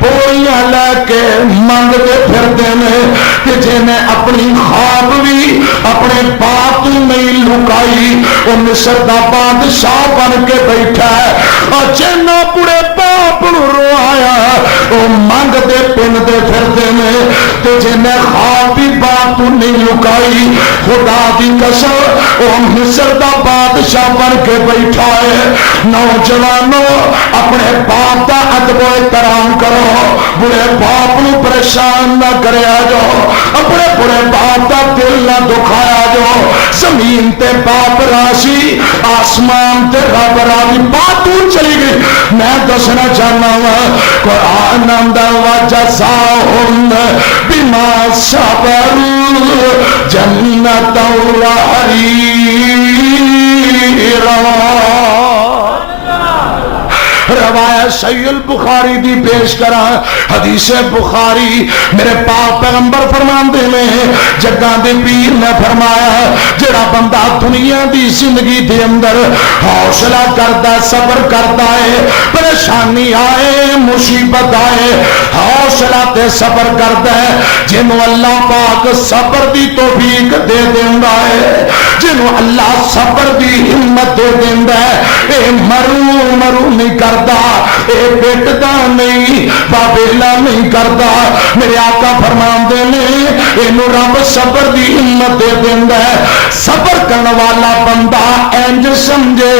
بوریاں لے کے منگتے پھردے نے کہ جے نے اپنی خواب بھی اپنے باپ نہیں لکائی وہ مصر دا بادشاہ بن کے بیٹھا ہے. اور جے نہ بڑے باپ نو روایا وہ منگتے پندے پھردے نے کہ جے نے خواب بھی باپ نہیں لکائی خدا دی قسم وہ مصر دا بادشاہ بن کے بیٹھا ہے. نوجوانوں اپنے باپ دا ادب و احترام کرو بڑے باپ نو پریشان نہ کریا جو اپنے بڑے باپ دا دل نہ دکھایا جو. زمین تے باپ راشی آسمان تے رب راضی بات چلی گئی. میں دسنا چاہنا ہوں قرآن آندا وجزاہم بما صبروا جنۃ وحریرا. روایت صحیح البخاری دی پیش کرا حدیث بخاری میرے پاک پیغمبر فرماندے نے جگہ دے پیر نے فرمایا جڑا بندہ دنیا دی زندگی دے اندر حوصلہ کردا صبر کردا ہے پریشانی آئے مصیبت آئے حوصلہ تے صبر کردا ہے جنوں اللہ پاک صبر دی توفیق دے دیندا ہے جنوں اللہ صبر دی ہمت دے دیندا ہے اے مرو نہیں کردا اے بیٹدا نہیں بابیلا نہیں کردا. میرے آقا فرماندے نے اینو رب صبر دی ہمت دے دیندا ہے. صبر کرن والا بندہ انج سمجھے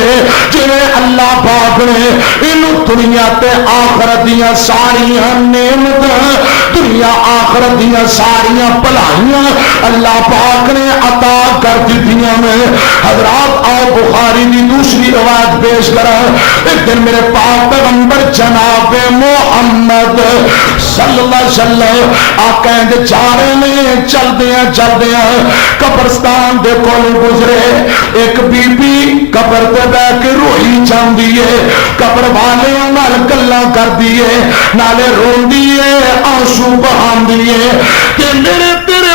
جویں اللہ پاک نے اینو دنیا تے آخرت دیاں ساریاں نعمتاں دنیا آخرت دیاں ساریاں بھلائیاں اللہ پاک نے عطا کر دتیاں نے. حضرات آؤ بخاری دی دوسری روایت پیش کرا. ایک دن میرے پاک پیغمبر جناب محمد صلی اللہ علیہ وسلم آقا دے چارے میں چل دیاں قبرستان دے کول گزرے. ایک بی بی قبر تے بیٹھ کے روئی جاندی ہے قبر والیاں نال گلاں کردی ہے نالے روندی ہے آنسو بہاندی ہے کہ میرے تیرے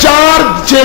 4-6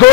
2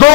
2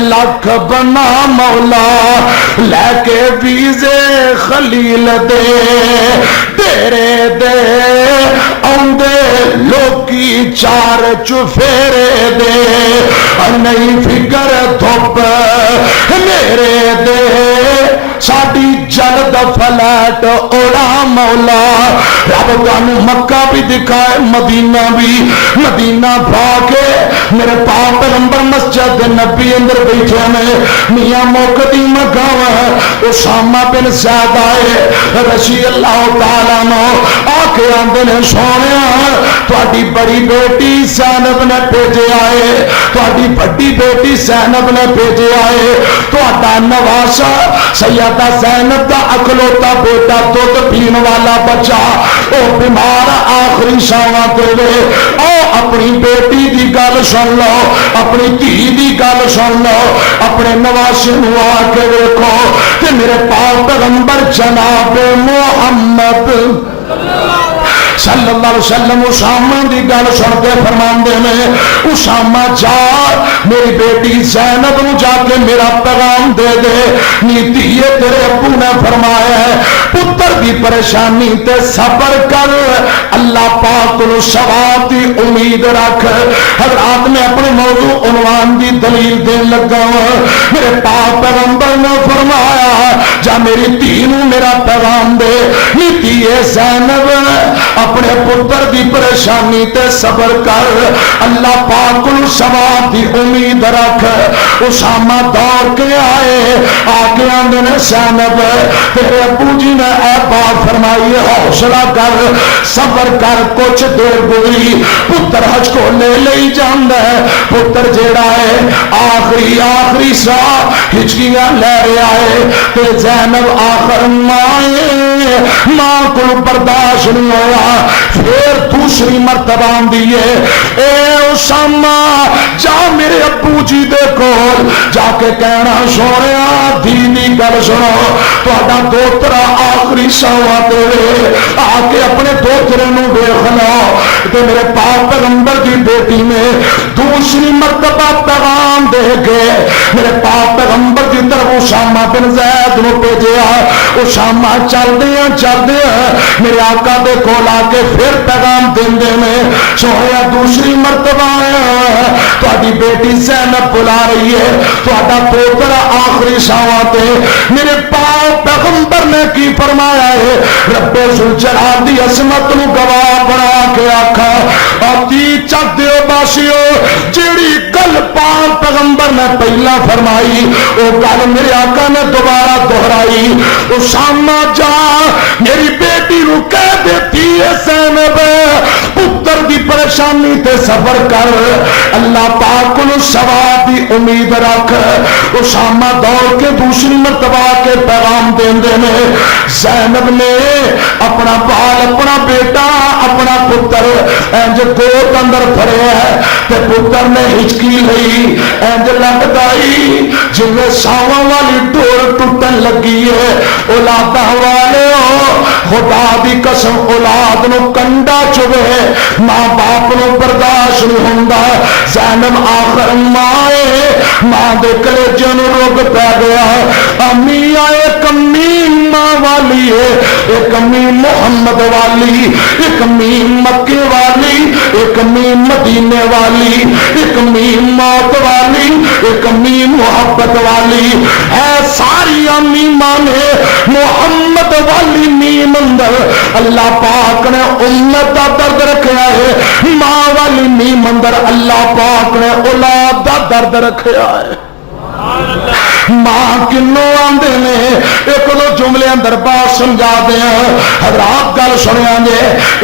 لکھ بنا مولا لے کے ویزے خلیل دے تیرے دے آندے لوکی چار چفیرے دے نہیں فکر دھوپ میرے دے ساڑی جلد فلیٹ اڑا مولا رب تانوں مکہ بھی دکھائے مدینہ بھی مدینہ بھاگے میرے پاک پیغمبر مسجد نبی اندر بیٹھے میں میاں موقدی مگاوہ اسامہ بن زید آئے رضی اللہ تعالیٰ نو آکے آندے نے سونے تواڈی بڑی بیٹی زینب نے بھیجے آئے تواڈی بڑی بیٹی زینب نے بھیجے آئے تواڈا نواسا سیدہ زینب دا اکلوتا بیٹا دودھ پین والا بچہ او بیمار آخری شاواں دے او اپنی بیٹی دی گل سن لو اپنی دھی دی گل سن لو اپنے نواسے نو آ کے دیکھو کہ میرے پاک پیغمبر جناب محمد صلی اللہ علیہ وسلم اسامہ دی گل سن کے فرماندے میں اسامہ جا میری بیٹی زینب نو جا کے میرا پیغام دے دے نیتی تیرے ابو نے فرمایا ہے پتر دی پریشانی تے صبر کر اللہ پاک نو ثواب دی امید رکھ حضرات میں اپنے موضوع عنوان دی دلیل دین لگا میرے پاک پیغمبر نے فرمایا جا میری دھی نو میرا پیغام دے نیتی زینب اپنے پتر دی پریشانی تے صبر کر اللہ پاک کو ثواب دی امید رکھ اسامہ دوڑ کے آئے آگے آندے نے زینب تیرے ابو جی نے اے بات فرمائی حوصلہ کر صبر کر کچھ دیر گزری پتر حج کو لے لئی جاندہ ہے پتر جیڑا ہے آخری سا ہچکیاں لے رہا ہے تے زینب آخر ماں کو برداشت نہیں ہوا پھر دوسری مرتبہ دیئے اے اسامہ جا میرے ابو جی دے کول جا کے کہنا سوڑیا دینی گل سنو تو اڈا دوترا آخری سوا دے آکے اپنے دوترے نو دیکھ لو تو میرے پاک پیغمبر دی بیٹی میں دوسری مرتبہ پیغام دے گئے میرے پاک پیغمبر دی طرف اسامہ بن زید نو بھیجیا اسامہ چل دیا میرے آقا دے کول آ کے پھر پیغام دیندے میں سویا دوسری مرتبہ تو آدھی بیٹی زینب بلا رہی ہے تو آدھا پوترا آخری ساواں تے میرے پاک پیغمبر نے کی فرمایا ہے رب ذوالجلال دی عظمت نو گواہ بنا کے آکھا آتی چک دیو باسیو جیڑی گل پاک پیغمبر نے پہلا فرمائی وہ گل میرے آقا نے دوبارہ دہرائی اسامہ جا میری بیٹی رو کہہ دیتی ہے زینب پتر دی پریشانی تے صبر کر اللہ پاک کو ثواب دی امید رکھ اسامہ دوڑ کے دوسری مرتبہ کے پیغام دیندے میں زینب نے اپنا بال اپنا بیٹا اپنا پتر انج گود اندر بھرے ہے تے پتر نے ہچکی لئی انج لگدائی جویں ساواں والی ڈور ٹوٹن لگی ہے اولاداں والے خدا دی قسم اولاد نو کنڈا چوے ماں باپ نو برداشت نہیں ہوندا زینب آخر ماں دے کلیجے نو روگ پہ گیا امی آئے کمی ماں والی ہے ایک امی محمد والی ایک امی مکے والی ایک امی مدینے والی ایک امی موت والی ایک امی محبت والی ہے ساری امی مانے محمد والی میم اندر اللہ پاک نے امت دا درد رکھیا ہے ماں والی میم اندر اللہ پاک نے اولاد دا درد رکھیا ہے ماں کنو آندے نے ایک دو جملے اندر بات سمجھا دیا حضرات گل سنیا جے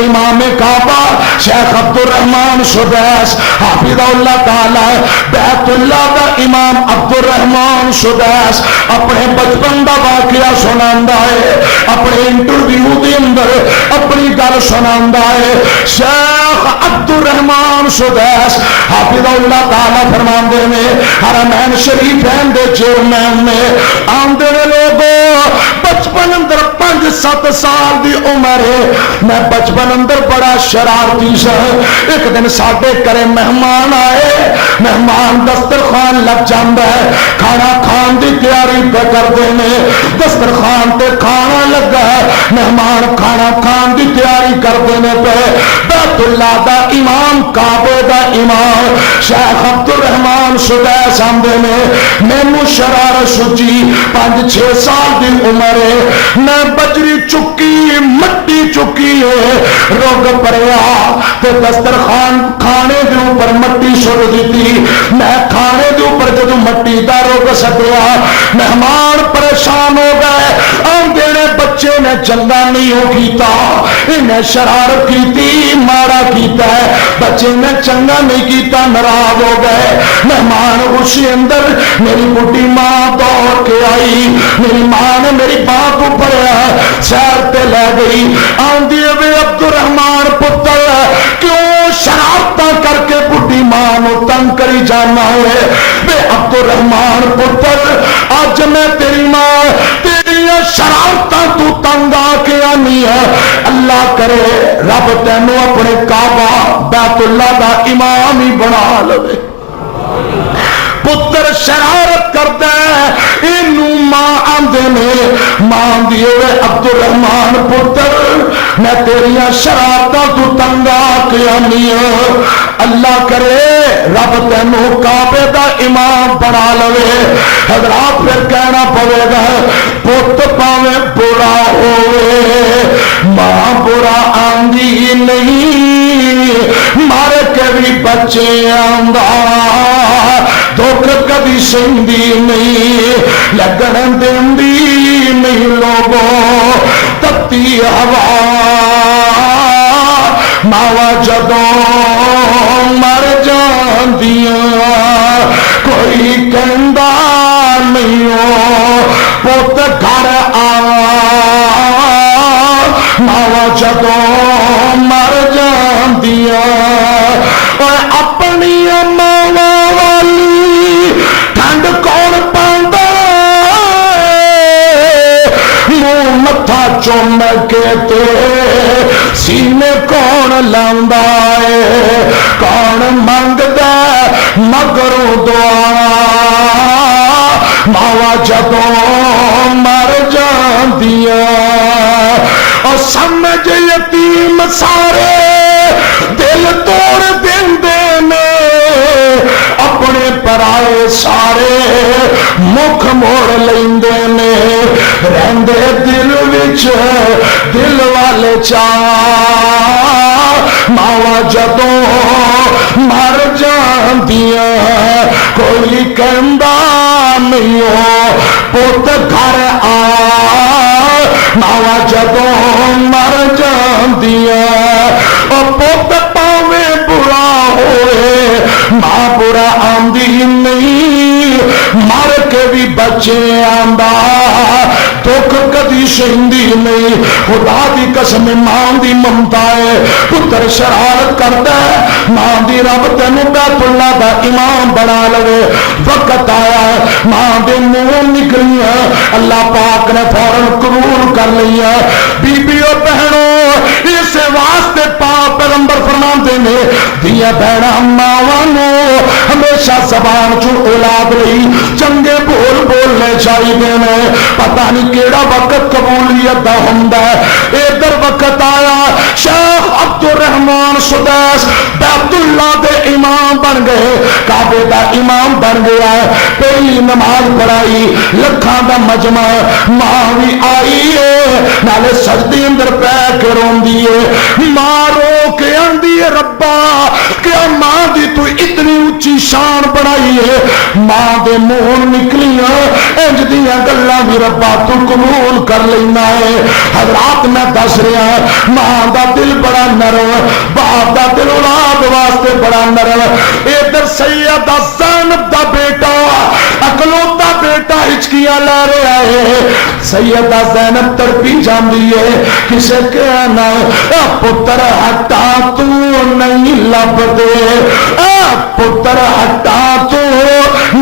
امام کعبہ شیخ عبدالرحمن سدیس حافظ اللہ تعالی بیت اللہ دا امام عبدالرحمن سدیس اپنے بچپن دا واقعہ سناندا ہے اپنے انٹرویو دے اندر اپنی گل سناندا ہے شیخ عبدالرحمن سدیس حافظ اللہ تعالی فرماندے نے حرمین شریفین دے چیئرمین میں آمدے لوگوں بچپن اندر 5-7 سال دی عمر ہے، میں بچپن اندر بڑا شرارتی سا۔ ایک دن ساڈے گھر مہمان آئے، مہمان دسترخوان لگ جاندا ہے، کھانا کھان دی تیاری پہ کردے نے، دسترخوان تے کھانا لگا ہے، مہمان کھانا کھان دی تیاری کردے نے پہ بیت اللہ دا امام، کعبے دا امام شیخ عبد الرحمان سدیس آندے نے، مینوں شرارت سچی 5-6 سال دی عمر ہے، میں بجری چکی مٹی چکی ہے، روگ پریا تے دسترخوان کھانے دے اوپر مٹی چھوڑ دیتی، میں کھانے دے اوپر جدوں مٹی دا روگ سٹیا، مہمان پریشان ہو گئے، آندے نے بچے نے چنگا نہیں ہو کیتا، انہیں شرارت کیتی، مارا کیتا ہے، بچے نے چنگا نہیں کیتا، ناراض ہو گئے، مہمان خوشی اندر میری بڈھی ماں دوڑ کے آئی، میری ماں نے میری باں کو پڑیا، سیر تے لے گئی، آندی وے عبد الرحمان پتر کیوں شرارتاں کر کے بڈھی ماں نو تنگ کری جانا ہوئے، وے عبد الرحمان پتر اج میں تیری ماں تیری شرارتاں تو تنگ آ کے آنی ہے، اللہ کرے رب تینوں اپنے کعبہ بیت اللہ دا امام ہی بنا لے۔ پتر شرارت کرتا ہے، اینوں ماں آندے نے، ماں دیے عبد الرحمان پتر میں تیریاں شرارتاں تو تنگ آ کے آنی ہے، اللہ کرے رب تینوں کعبے دا امام بنا لے۔ حضرات پھر کہنا پڑے گا پت پاویں برا ہوئے ماں برا آندی نہیں، مار کے بھی بچے آندا دکھ کبھی سہندی نہیں، لگن دیندی نہیں لوگوں تتی ہوا، ماوا جدوں مر جاندیاں کوئی کہندا نہیں ہو پت گھر آ، ماوا جدوں مر جاندیاں اور اپنی ماوا والی ٹھنڈ کون پاندا، منہ متھا چوم کے تے سینے کون لاندا ہے، کون منگدا مگروں دعا، ماوا جدوں مر جاندیاں اور سمجھ یتیم سارے دل توڑ دیندے نے، اپنے پرائے سارے مکھ موڑ لیندے نے، رہندے دل وچ دل والے چاہ، ماوا جدوں مر جاندیاں کوئی کہندا نہیں ہو پت گھر آ، ماوا جدوں مر جاندیاں اور پت پاویں برا ہوئے ماں برا آندی نہیں، مر کے بھی بچے آندا دکھ کدی سہندی نہیں، خدا دی قسم ماں دی ممتا ہے، پتر شرارت کرتا ہے، ماں دی رب تینوں بیت اللہ دا امام بنا لے، وقت آیا ماں دے منہ نکلیاں، اللہ پاک نے فوراً قبول کر لیا۔ بیبیو بہنوں اس واسطے پاک پیغمبر فرماندے نے دیا بہنا ماواں نو ہمیشہ زبان چوں اولاد لئی چنگے بول بولنے چاہیے نے، پتہ نہیں کیڑا وقت قبولیت دا ہوندا ہے، ادھر وقت آیا شیخ عبد الرحمان سدیس بیت اللہ دے امام بن گئے، کعبے دا امام بن گیا، پہلی نماز پڑھائی، لکھاں دا مجمع، ماں بھی آئی ہے نالے سجدے اندر پہ کے روندی ہے، ماں رو کے آندی ہے ربا کیا ماں دی تو اتنی اونچی شان بنائی ہے، ماں دے منہ نکلیاں انج دیاں گلاں بھی ربا تو قبول کر لینا ہے۔ حضرات میں دس رہا ماں دا دل بڑا نرم، باپ دا دل اولاد واسطے بڑا نرم، ادھر سیدہ زینب دا بیٹا اکلوتا بیٹا ہچکیاں لے رہا ہے، سیدہ زینب تڑپی جاندی ہے، کسے کہنا پتر ہٹا تو نہیں لب دے، پتر ہٹا تو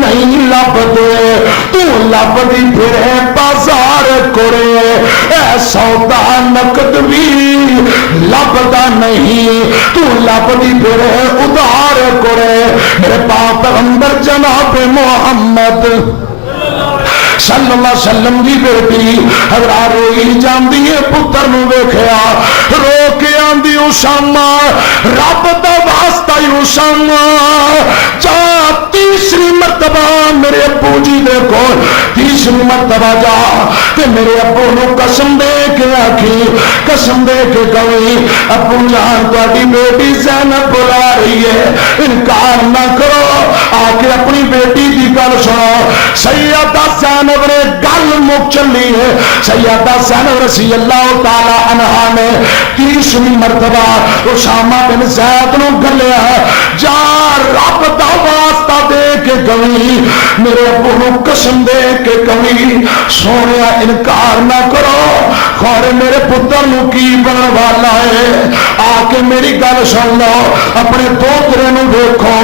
نہیں لبدے تو لبدی پھرے بازار کوڑے اے سودا نقد بھی لبدا نہیں تو لبدی پھرے ادھار کوڑے میرے پاک پیغمبر جناب محمد صلی اللہ علیہ وسلم دی بیٹی حضرات روئی جاندی ہے پتر نو ویکھیا رو کے آندی اسامہ رب دا واسطہ اسامہ جا تیسری مرتبہ میرے ابو جی دے کول تیسری مرتبہ جا تے میرے ابو نو قسم دے کے آکھی قسم دے کے کہوی ابو جان تہاڈی بیٹی زینب بلا رہی ہے انکار نہ کرو آ کے اپنی بیٹی دی گل سنو سیدہ زینب نے گل مک چلی ہے سیدہ زینب رضی اللہ تعالی عنہا نے تیسری مرتبہ اسامہ بن زید نو گلیا جا رب دا واسطہ دے کے کہوی میرے ابو نو قسم دے کے کہوی سونیا انکار نہ کرو خور میرے پتر نو کی بنن والا ہے آ کے میری گل سن لو اپنے پوترے نو دیکھو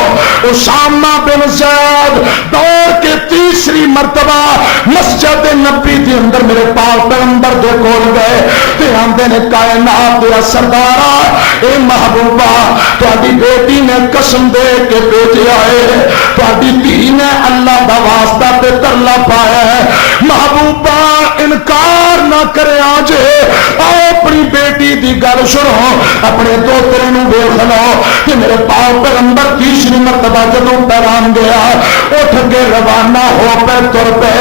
اسامہ بن زید دوڑ کے تیسری مرتبہ مسجد نبی دے اندر میرے پاک پیغمبر دے کول گئے تے آندے نے کائنات دا سردارا اے محبوبہ تہاڈی بیٹی نے قسم دے کے بھیجیا ہے تہاڈی دھی نے اللہ دا واسطہ تے ترلا پایا ہے محبوبہ انکار نہ کرے آج اپنی بیٹی دی گل سنو اپنے دوترے نو ویکھ لو کہ میرے پاک پیغمبر تیسری مرتبہ جدوں پیغام گیا اٹھ کے روانہ ہو پے تر پے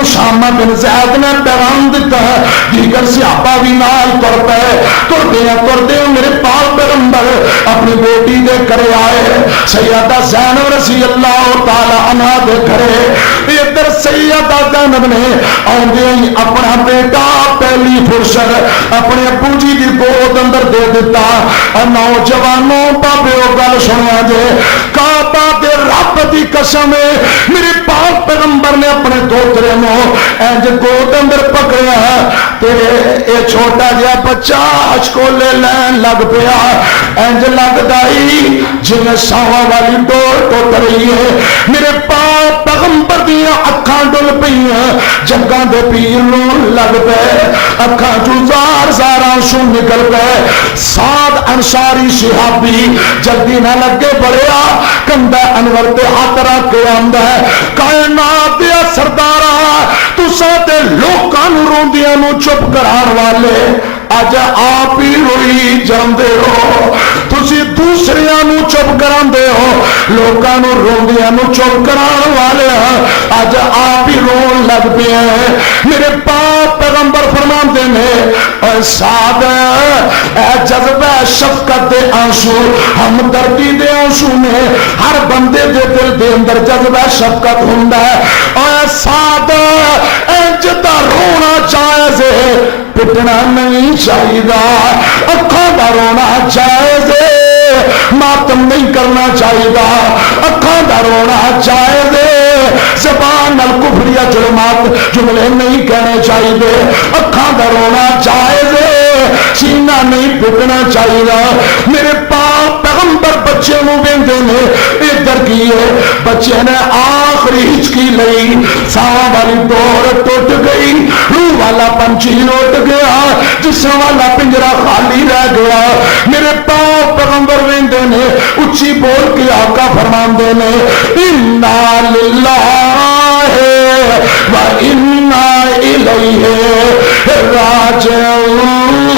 اسامہ بن زید نے پیغام دیتا ہے دیگر صحابہ بھی نال تر پے تردے میرے پاک پیغمبر اپنی بیٹی دے کرے آئے سیدہ زینب رضی اللہ تعالی عنہا دے کرے ادھر سیدہ زینب نے آندے ہی اپنا بیٹا پہلی فرصت اپنے ابو جی دی گود اندر دے دیتا اور نوجوانوں بابیو گل سنیا جے کعبہ دے رب دی قسم ہے میرے پاک پیغمبر نے اپنے دوترے نو انج گود اندر پکڑیا تے اے چھوٹا جہا بچہ اچکولے لین لگ پیا انج لگدائی جویں ساواں والی ڈور ٹوٹ رہی ہے میرے پاک پیغمبر دی اکھاں ڈل پئیاں جگاں دے پیر رون لگ پے اکھاں چوں زار زار آنسو نکل پے سعد انصاری صحابی جلدی نہ لگے بڑھیا کندہ انور تے ہاتھ رکھ کے آمدہ ہے کائنات دیا سردارا تو ساتے لوکاں نو روندیاں نو چپ کران والے آج آپ ہی روئی جاندے ہو تسی دوسریاں نو چپ کران دے ہو لوکاں نو روندیاں نو چپ کران والے آج آپ ہی رون لگ پے ہیں میرے پاک پیغمبر فرمان دے نے اے سعد اے جذبہ شفقت دے آنسو ہمدردی دے آنسو نے ہر بندے دے دل دے اندر جذبہ شفقت ہوندا ہے اے سعد اے جدا رونا جائز ہے پٹنا نہیں چاہیے اکھاں دا رونا جائز ہے ماتم نہیں کرنا چاہیے اکھاں دا رونا جائز ہے زبان نال کفریہ جملے نہیں کہنے چاہیے اکھاں دا رونا جائز ہے سینہ نہیں پٹنا چاہیے میرے پاک پیغمبر بچے نو ویندے نے ادھر کیے بچے نے آخری ہچکی لئی ساواں والی ڈور ٹوٹ گئی روح والا پنچھی لوٹ گیا جسم والا پنجرا خالی رہ گیا میرے پاک پیغمبر ویندے نے اچھی بول کے آقا فرماندے نے انا للہ و انا الیہ راجعون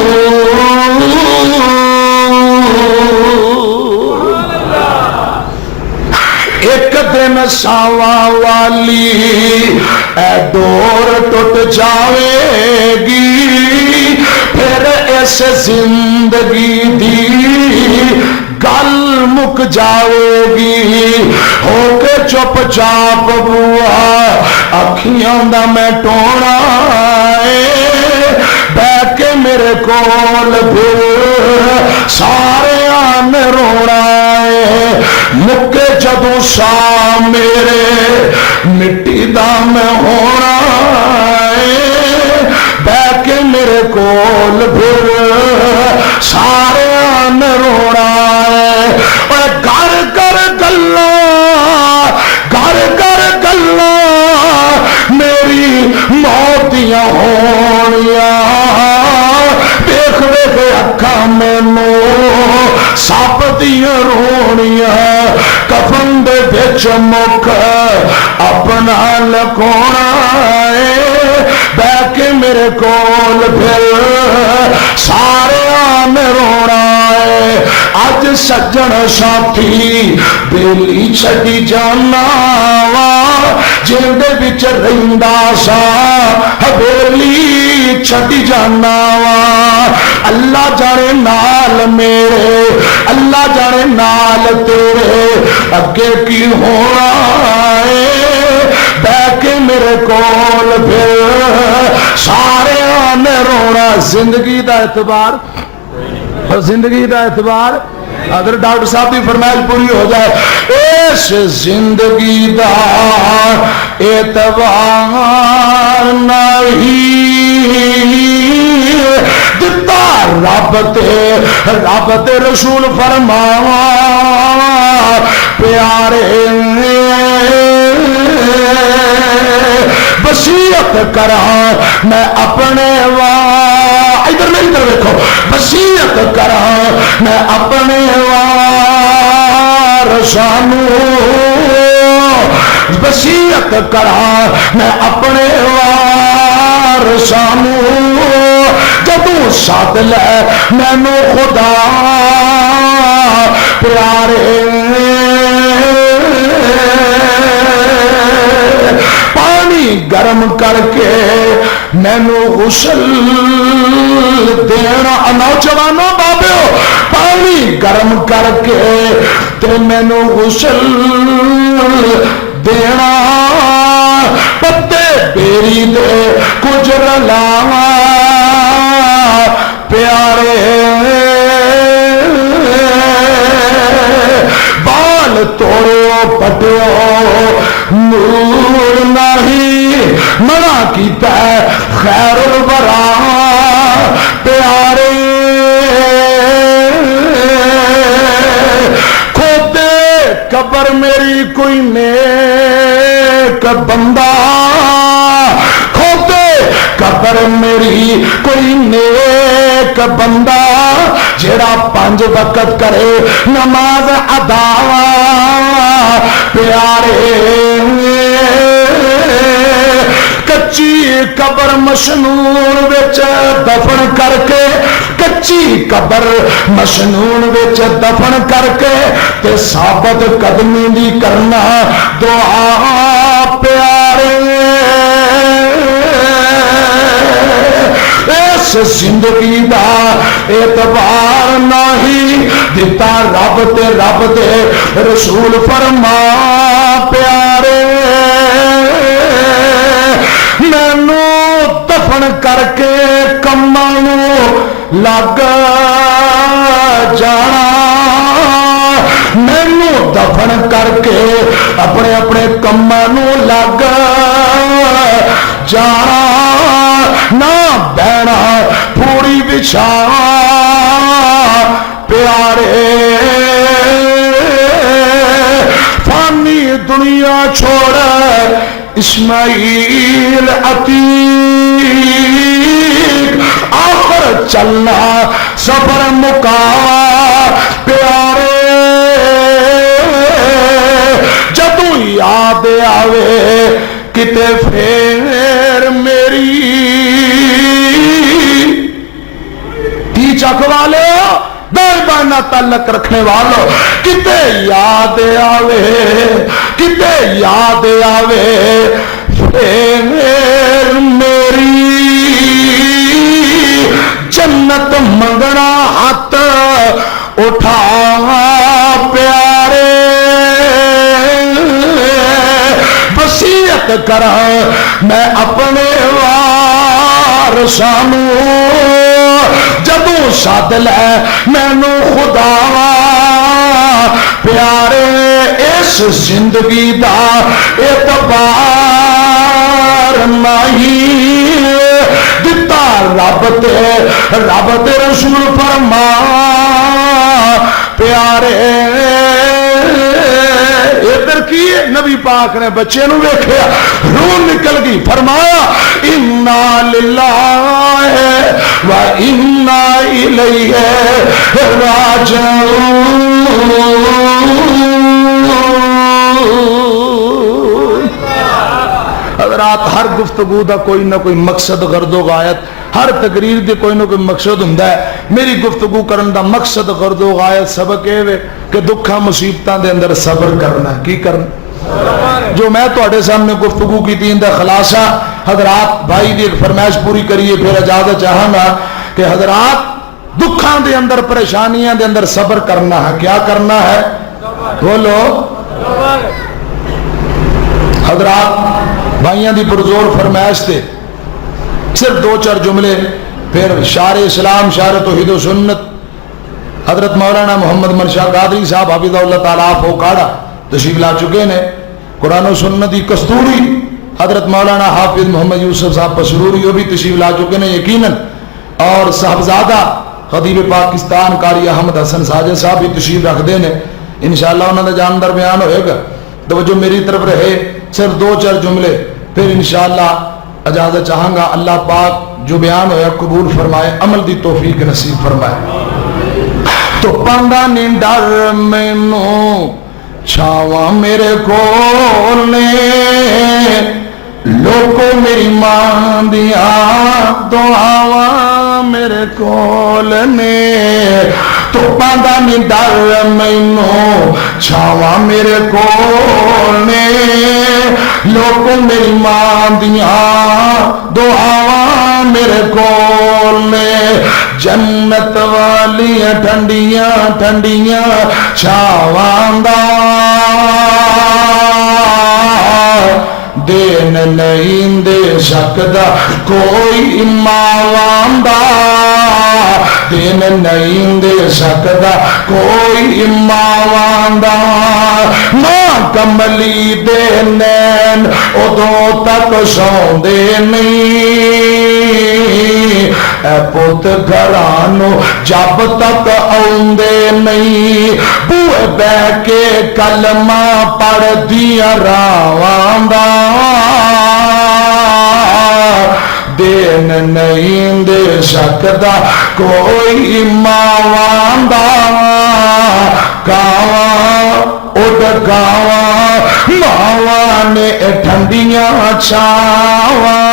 ایک دن ساواں والی اے ڈور ٹوٹ جاوے گی پھر اس زندگی دی گل مک جاوے گی ہو کے چپ چاپ بوا اکھیاں دا میں ٹونا بیٹھ کے میرے کول پھر سارے آن رونا مکے جدوں سا میرے مٹی دا میں ہونا بیٹھ کے میرے کول پھر سارے آن رونا اور گھر گھر گلا گھر گھر چمک اپنا لکونا بہ کے میرے کول پھر سارے میں رونا ہے اج سجن ساتھی بیلی چھڈی جانا وا جیندے وچ رہندا سا حویلی چھڈی جانا وا اللہ جانے نال میرے اللہ جانے نال تیرے اگے کی ہونا ہے بہ کے میرے کول پھر سارے نے رونا زندگی دا اعتبار زندگی دا اعتبار اگر ڈاکٹر صاحب کی فرمائش پوری ہو جائے اس زندگی دا اعتبار نہیں دتا رب تے رسول فرماوا پیارے وصیت کرا میں اپنے ادھر نہیں ادھر دیکھو وصیت کرا میں اپنے وارثانو وصیت کرا میں اپنے وارثانو جدوں ساتھ لے مینوں خدا پیارے گرم کر کے مینو غسل دینا نوجوانوں بابیو پانی گرم کر کے تے مینو غسل دینا پتے بیری دے کچھ رلاوا پیارے بال توڑو پٹو نور نہیں منع کیتا ہے خیر الورا پیارے کھودے قبر میری کوئی نیک بندہ کھودے قبر میری کوئی نیک بندہ جڑا 5 وقت کرے نماز ادا پیارے کچی قبر مشنون وچ دفن کر کے کچی قبر مشنون وچ دفن کر کے تے ثابت قدمی دی کرنا دعا پیارے اس زندگی دا اعتبار نہیں دیتا رب تے رسول فرما پیارے مینو دفن کر کے کمانو لگ جانا مینو دفن کر کے اپنے اپنے کمانو لگ جانا نہ بہنا پوری بچھا پیارے فانی دنیا چھوڑ اسماعیل عتیق آخر چلنا سفر مکا پیارے جدوں یاد آوے کتے پھر میری تی چک والے دائیں بائیں تعلق رکھنے والوں کتے یاد آوے پھر میری جنت منگنا ہاتھ اٹھا پیارے وصیت کرا میں اپنے وارثانو جدوں سد لے مینو خدا پیارے اس زندگی دا اعتبار نہیں دتا رب تے رسول فرما پیارے ادھر کی نبی پاک نے بچے نو ویکھیا روح نکل گئی فرمایا انا للہ و انا الیہ راجعون حضرات ہر گفتگو دا کوئی نہ کوئی مقصد غرض و غایت، ہر تقریر دے کوئی نہ کوئی مقصد ہوندا ہے. میری گفتگو کرن دا مقصد غرض و غایت سبق اے وے کہ دکھاں مصیبتاں دے اندر صبر کرنا. کی کرنا؟ جو میں تواڈے سامنے گفتگو کی تھی ان دا خلاصہ حضرات بھائی دی ایک فرمائش پوری کریے پھر اجازت چاہاں گا کہ حضرات دکھاں دے اندر پریشانیاں دے اندر صبر کرنا ہے. کیا کرنا ہے؟ بولو حضرات بھائیاں دی پرزور فرمائش تے صرف دو چار جملے پھر شار اسلام شار توحید و سنت حضرت مولانا محمد منشا قادری صاحب حفظہ اللہ تعالیٰ فوکاڑا تشریف لا چکے نے. قرآن و سنت دی کستوری حضرت مولانا حافظ محمد یوسف صاحب پسروری وہ بھی تشریف لا چکے نے یقیناً. اور صاحبزادہ خطیب پاکستان قاری احمد حسن ساجد صاحب بھی تشریف رکھ دے نے. انشاءاللہ انہوں نے جاندر بیان ہوئے گا. توجہ میری طرف رہے صرف دو چار جملے پھر انشاءاللہ اجازت چاہاں گا. اللہ پاک جو بیان ہویا قبول فرمائے عمل دی توفیق نصیب فرمائے. تو پاندہ نہیں ڈر مینوں چھاواں میرے کول نے لوکو میری ماں دیاں دعاواں میرے کول نے. تو پاندہ نہیں ڈر مینوں چھاواں میرے کول نے لوکو میری ماں دیاں دعاواں میرے کول نے. جنت والی ٹھنڈیاں ٹھنڈیاں چھاواں دا دین نہیں دے سکدا کوئی ماواں دا دین نہیں دے سکدا کوئی ماواں دا. ماں کملی دے نین ادوں تک سوندے نہیں اے پوت گھرانو جب تک آوندے نہیں بوئے بہ کے کلمہ پڑھ دیا راواں دا دین نہیں دے سکدا کوئی ماواں دا. کاواں اڈ گاواں ماواں نے ٹھنڈیاں چھاواں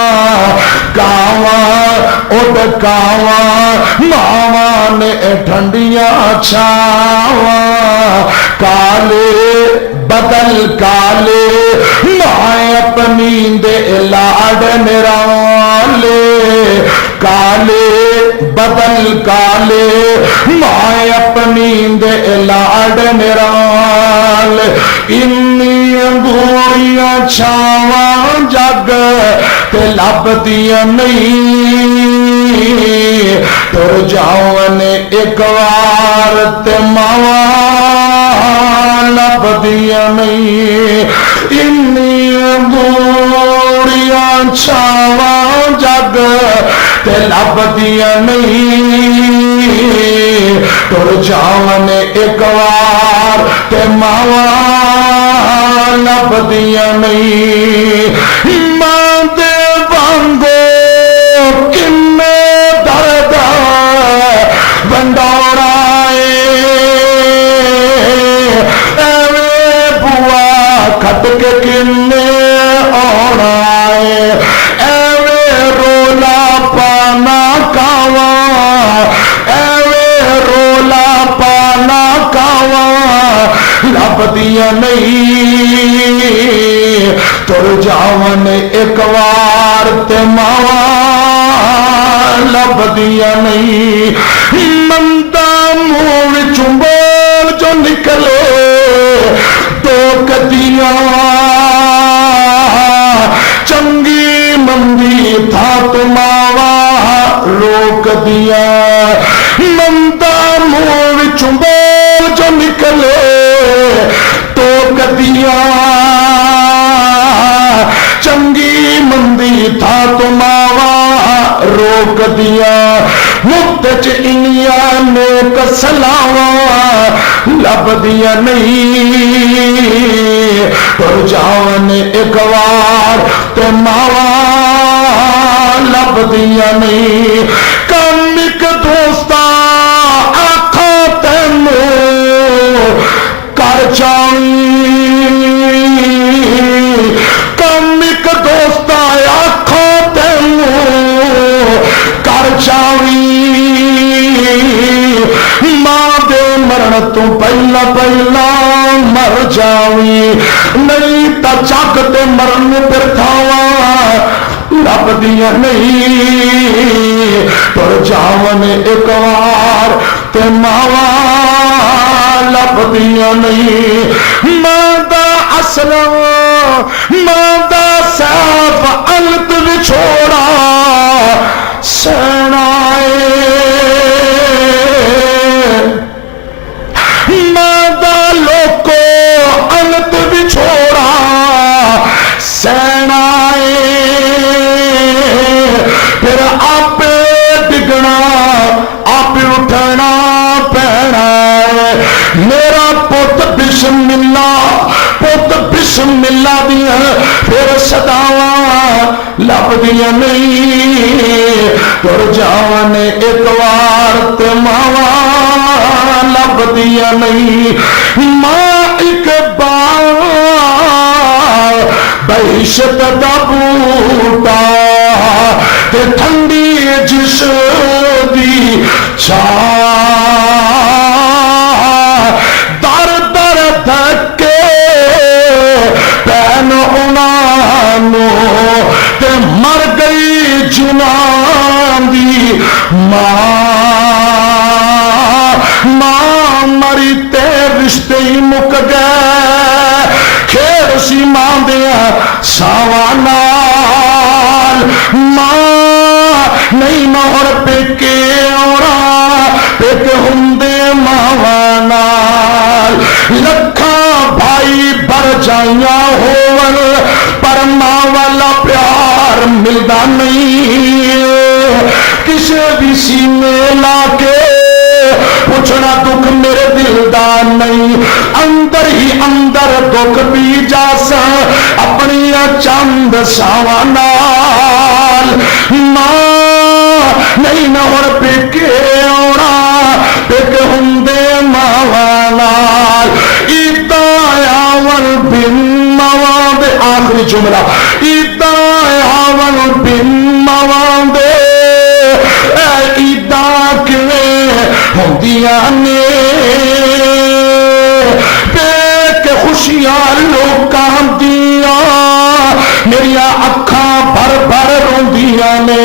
کاواں اڈ کاواں ماواں نے ٹھنڈیاں چھاواں. کالے بدل کالے ماں اپنی دے لاڈ نرالے کالے بدل کالے ماں اپنی دے لاڈ نرال. انی انگوریاں چھاواں جگ تے لبدیاں نہیں تر جاون ایک وار تے ماواں لبدیاں نہیں. انی انگوریاں چھاواں جگ تے لبدیاں نہیں تر جاون ایک وار تے ماواں لبدیاں نہیں. ماں دے وانگو کنے درد بندورا ایویں بوا کھٹ کے کنے آنا ایویں رولا پانا کاواں ایویں رولا پانا کاواں لبدیاں نہیں تر جاون ایک وار تے ماواں لبدیاں نہیں. مندا منہ وچوں بول جو نکلے دو کدیاں چنگی مندی تھا تو ماواں روک دیا. مندا منہ وچوں بول جو نکلے تو کدیاں چنگی مندی تھا تو ماواں روک دیا. مدت انیاں نیک سلاواں لبدیاں نہیں پر جان ایک وار تو ماواں لبدیاں نہیں. کم ایک دوستا آکھاں تینوں کر جائی کم ایک دوستا تو پہلا پہلا مر جاوی نہیں تا چاک تے مرن پھر تھاوا لب دیا نہیں پر جاون ایک وار تے ماوا لب دیا نہیں مادا اسلم مادا سیف الت بچھوڑا سینائے مادا لوکو الت بچھوڑا سینائے پھر آپ ڈگنا آپ اٹھنا پینا میرا پوت بسم اللہ دیا پھر صداواں لب دیا نہیں تر جاون ایک وار تے ماوا لب دیا نہیں ماں ایک بار بہشت دا بوٹا تے ٹھنڈی جس دی چاہ در در دھکے پین انانو تے مر گئی جنان دی ماں مری تے رشتے ہی مک گئے کھیر سی ماں دیا ساوانال ماں نہیں مہر پیکے اورا پیکے ہندے ماوانال لکھا بھائی بر جائیاں ہون پر ماں والا پیار ملدا نہیں کسے بھی سینے لا کے پوچھنا دکھ میرے دل دا نہیں اندر ہی اندر دکھ بھی جاسا اپنی چند ساوانال ماں نہیں نور پیکے اوڑا پیکے ہندے ماوانال ایتا آون بن مواد آخری جملہ ایتا آون بن مواد ایدا کیویں ہوندیاں نے پیکے خوشیاں لوکاں دیاں میریا اکھاں بھر بھر روندیاں نے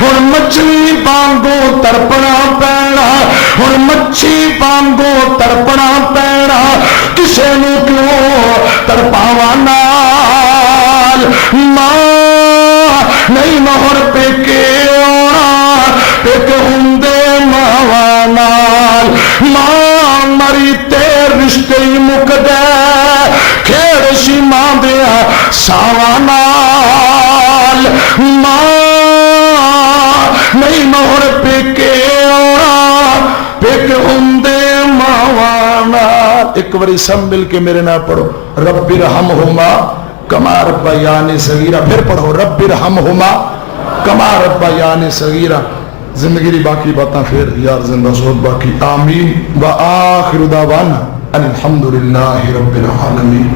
ہن مچھلی وانگو تڑپنا پینا ہن مچھی وانگو تڑپنا پینا کسے نو کیوں تڑپاواں نال ماں نہیں مہر پیکے اونا پیکے ہندے ماواں نال ماں مری تے رشتے ہی مک گئے کھیڑ سی ماں دیا ساواں نال ماں نہیں مہر پیکے اونا پیکے ہندے ماواں نال ایک باری سب مل کے میرے نام پڑھو رب ارحمہما کما ربیانی صغیرہ پھر پڑھو رب ارحمہما کما ربیانی صغیرہ زندگی دی باقی باتاں پھر یار زندہ صحت باقی آمین وآخر دعوانا الحمدللہ رب العالمین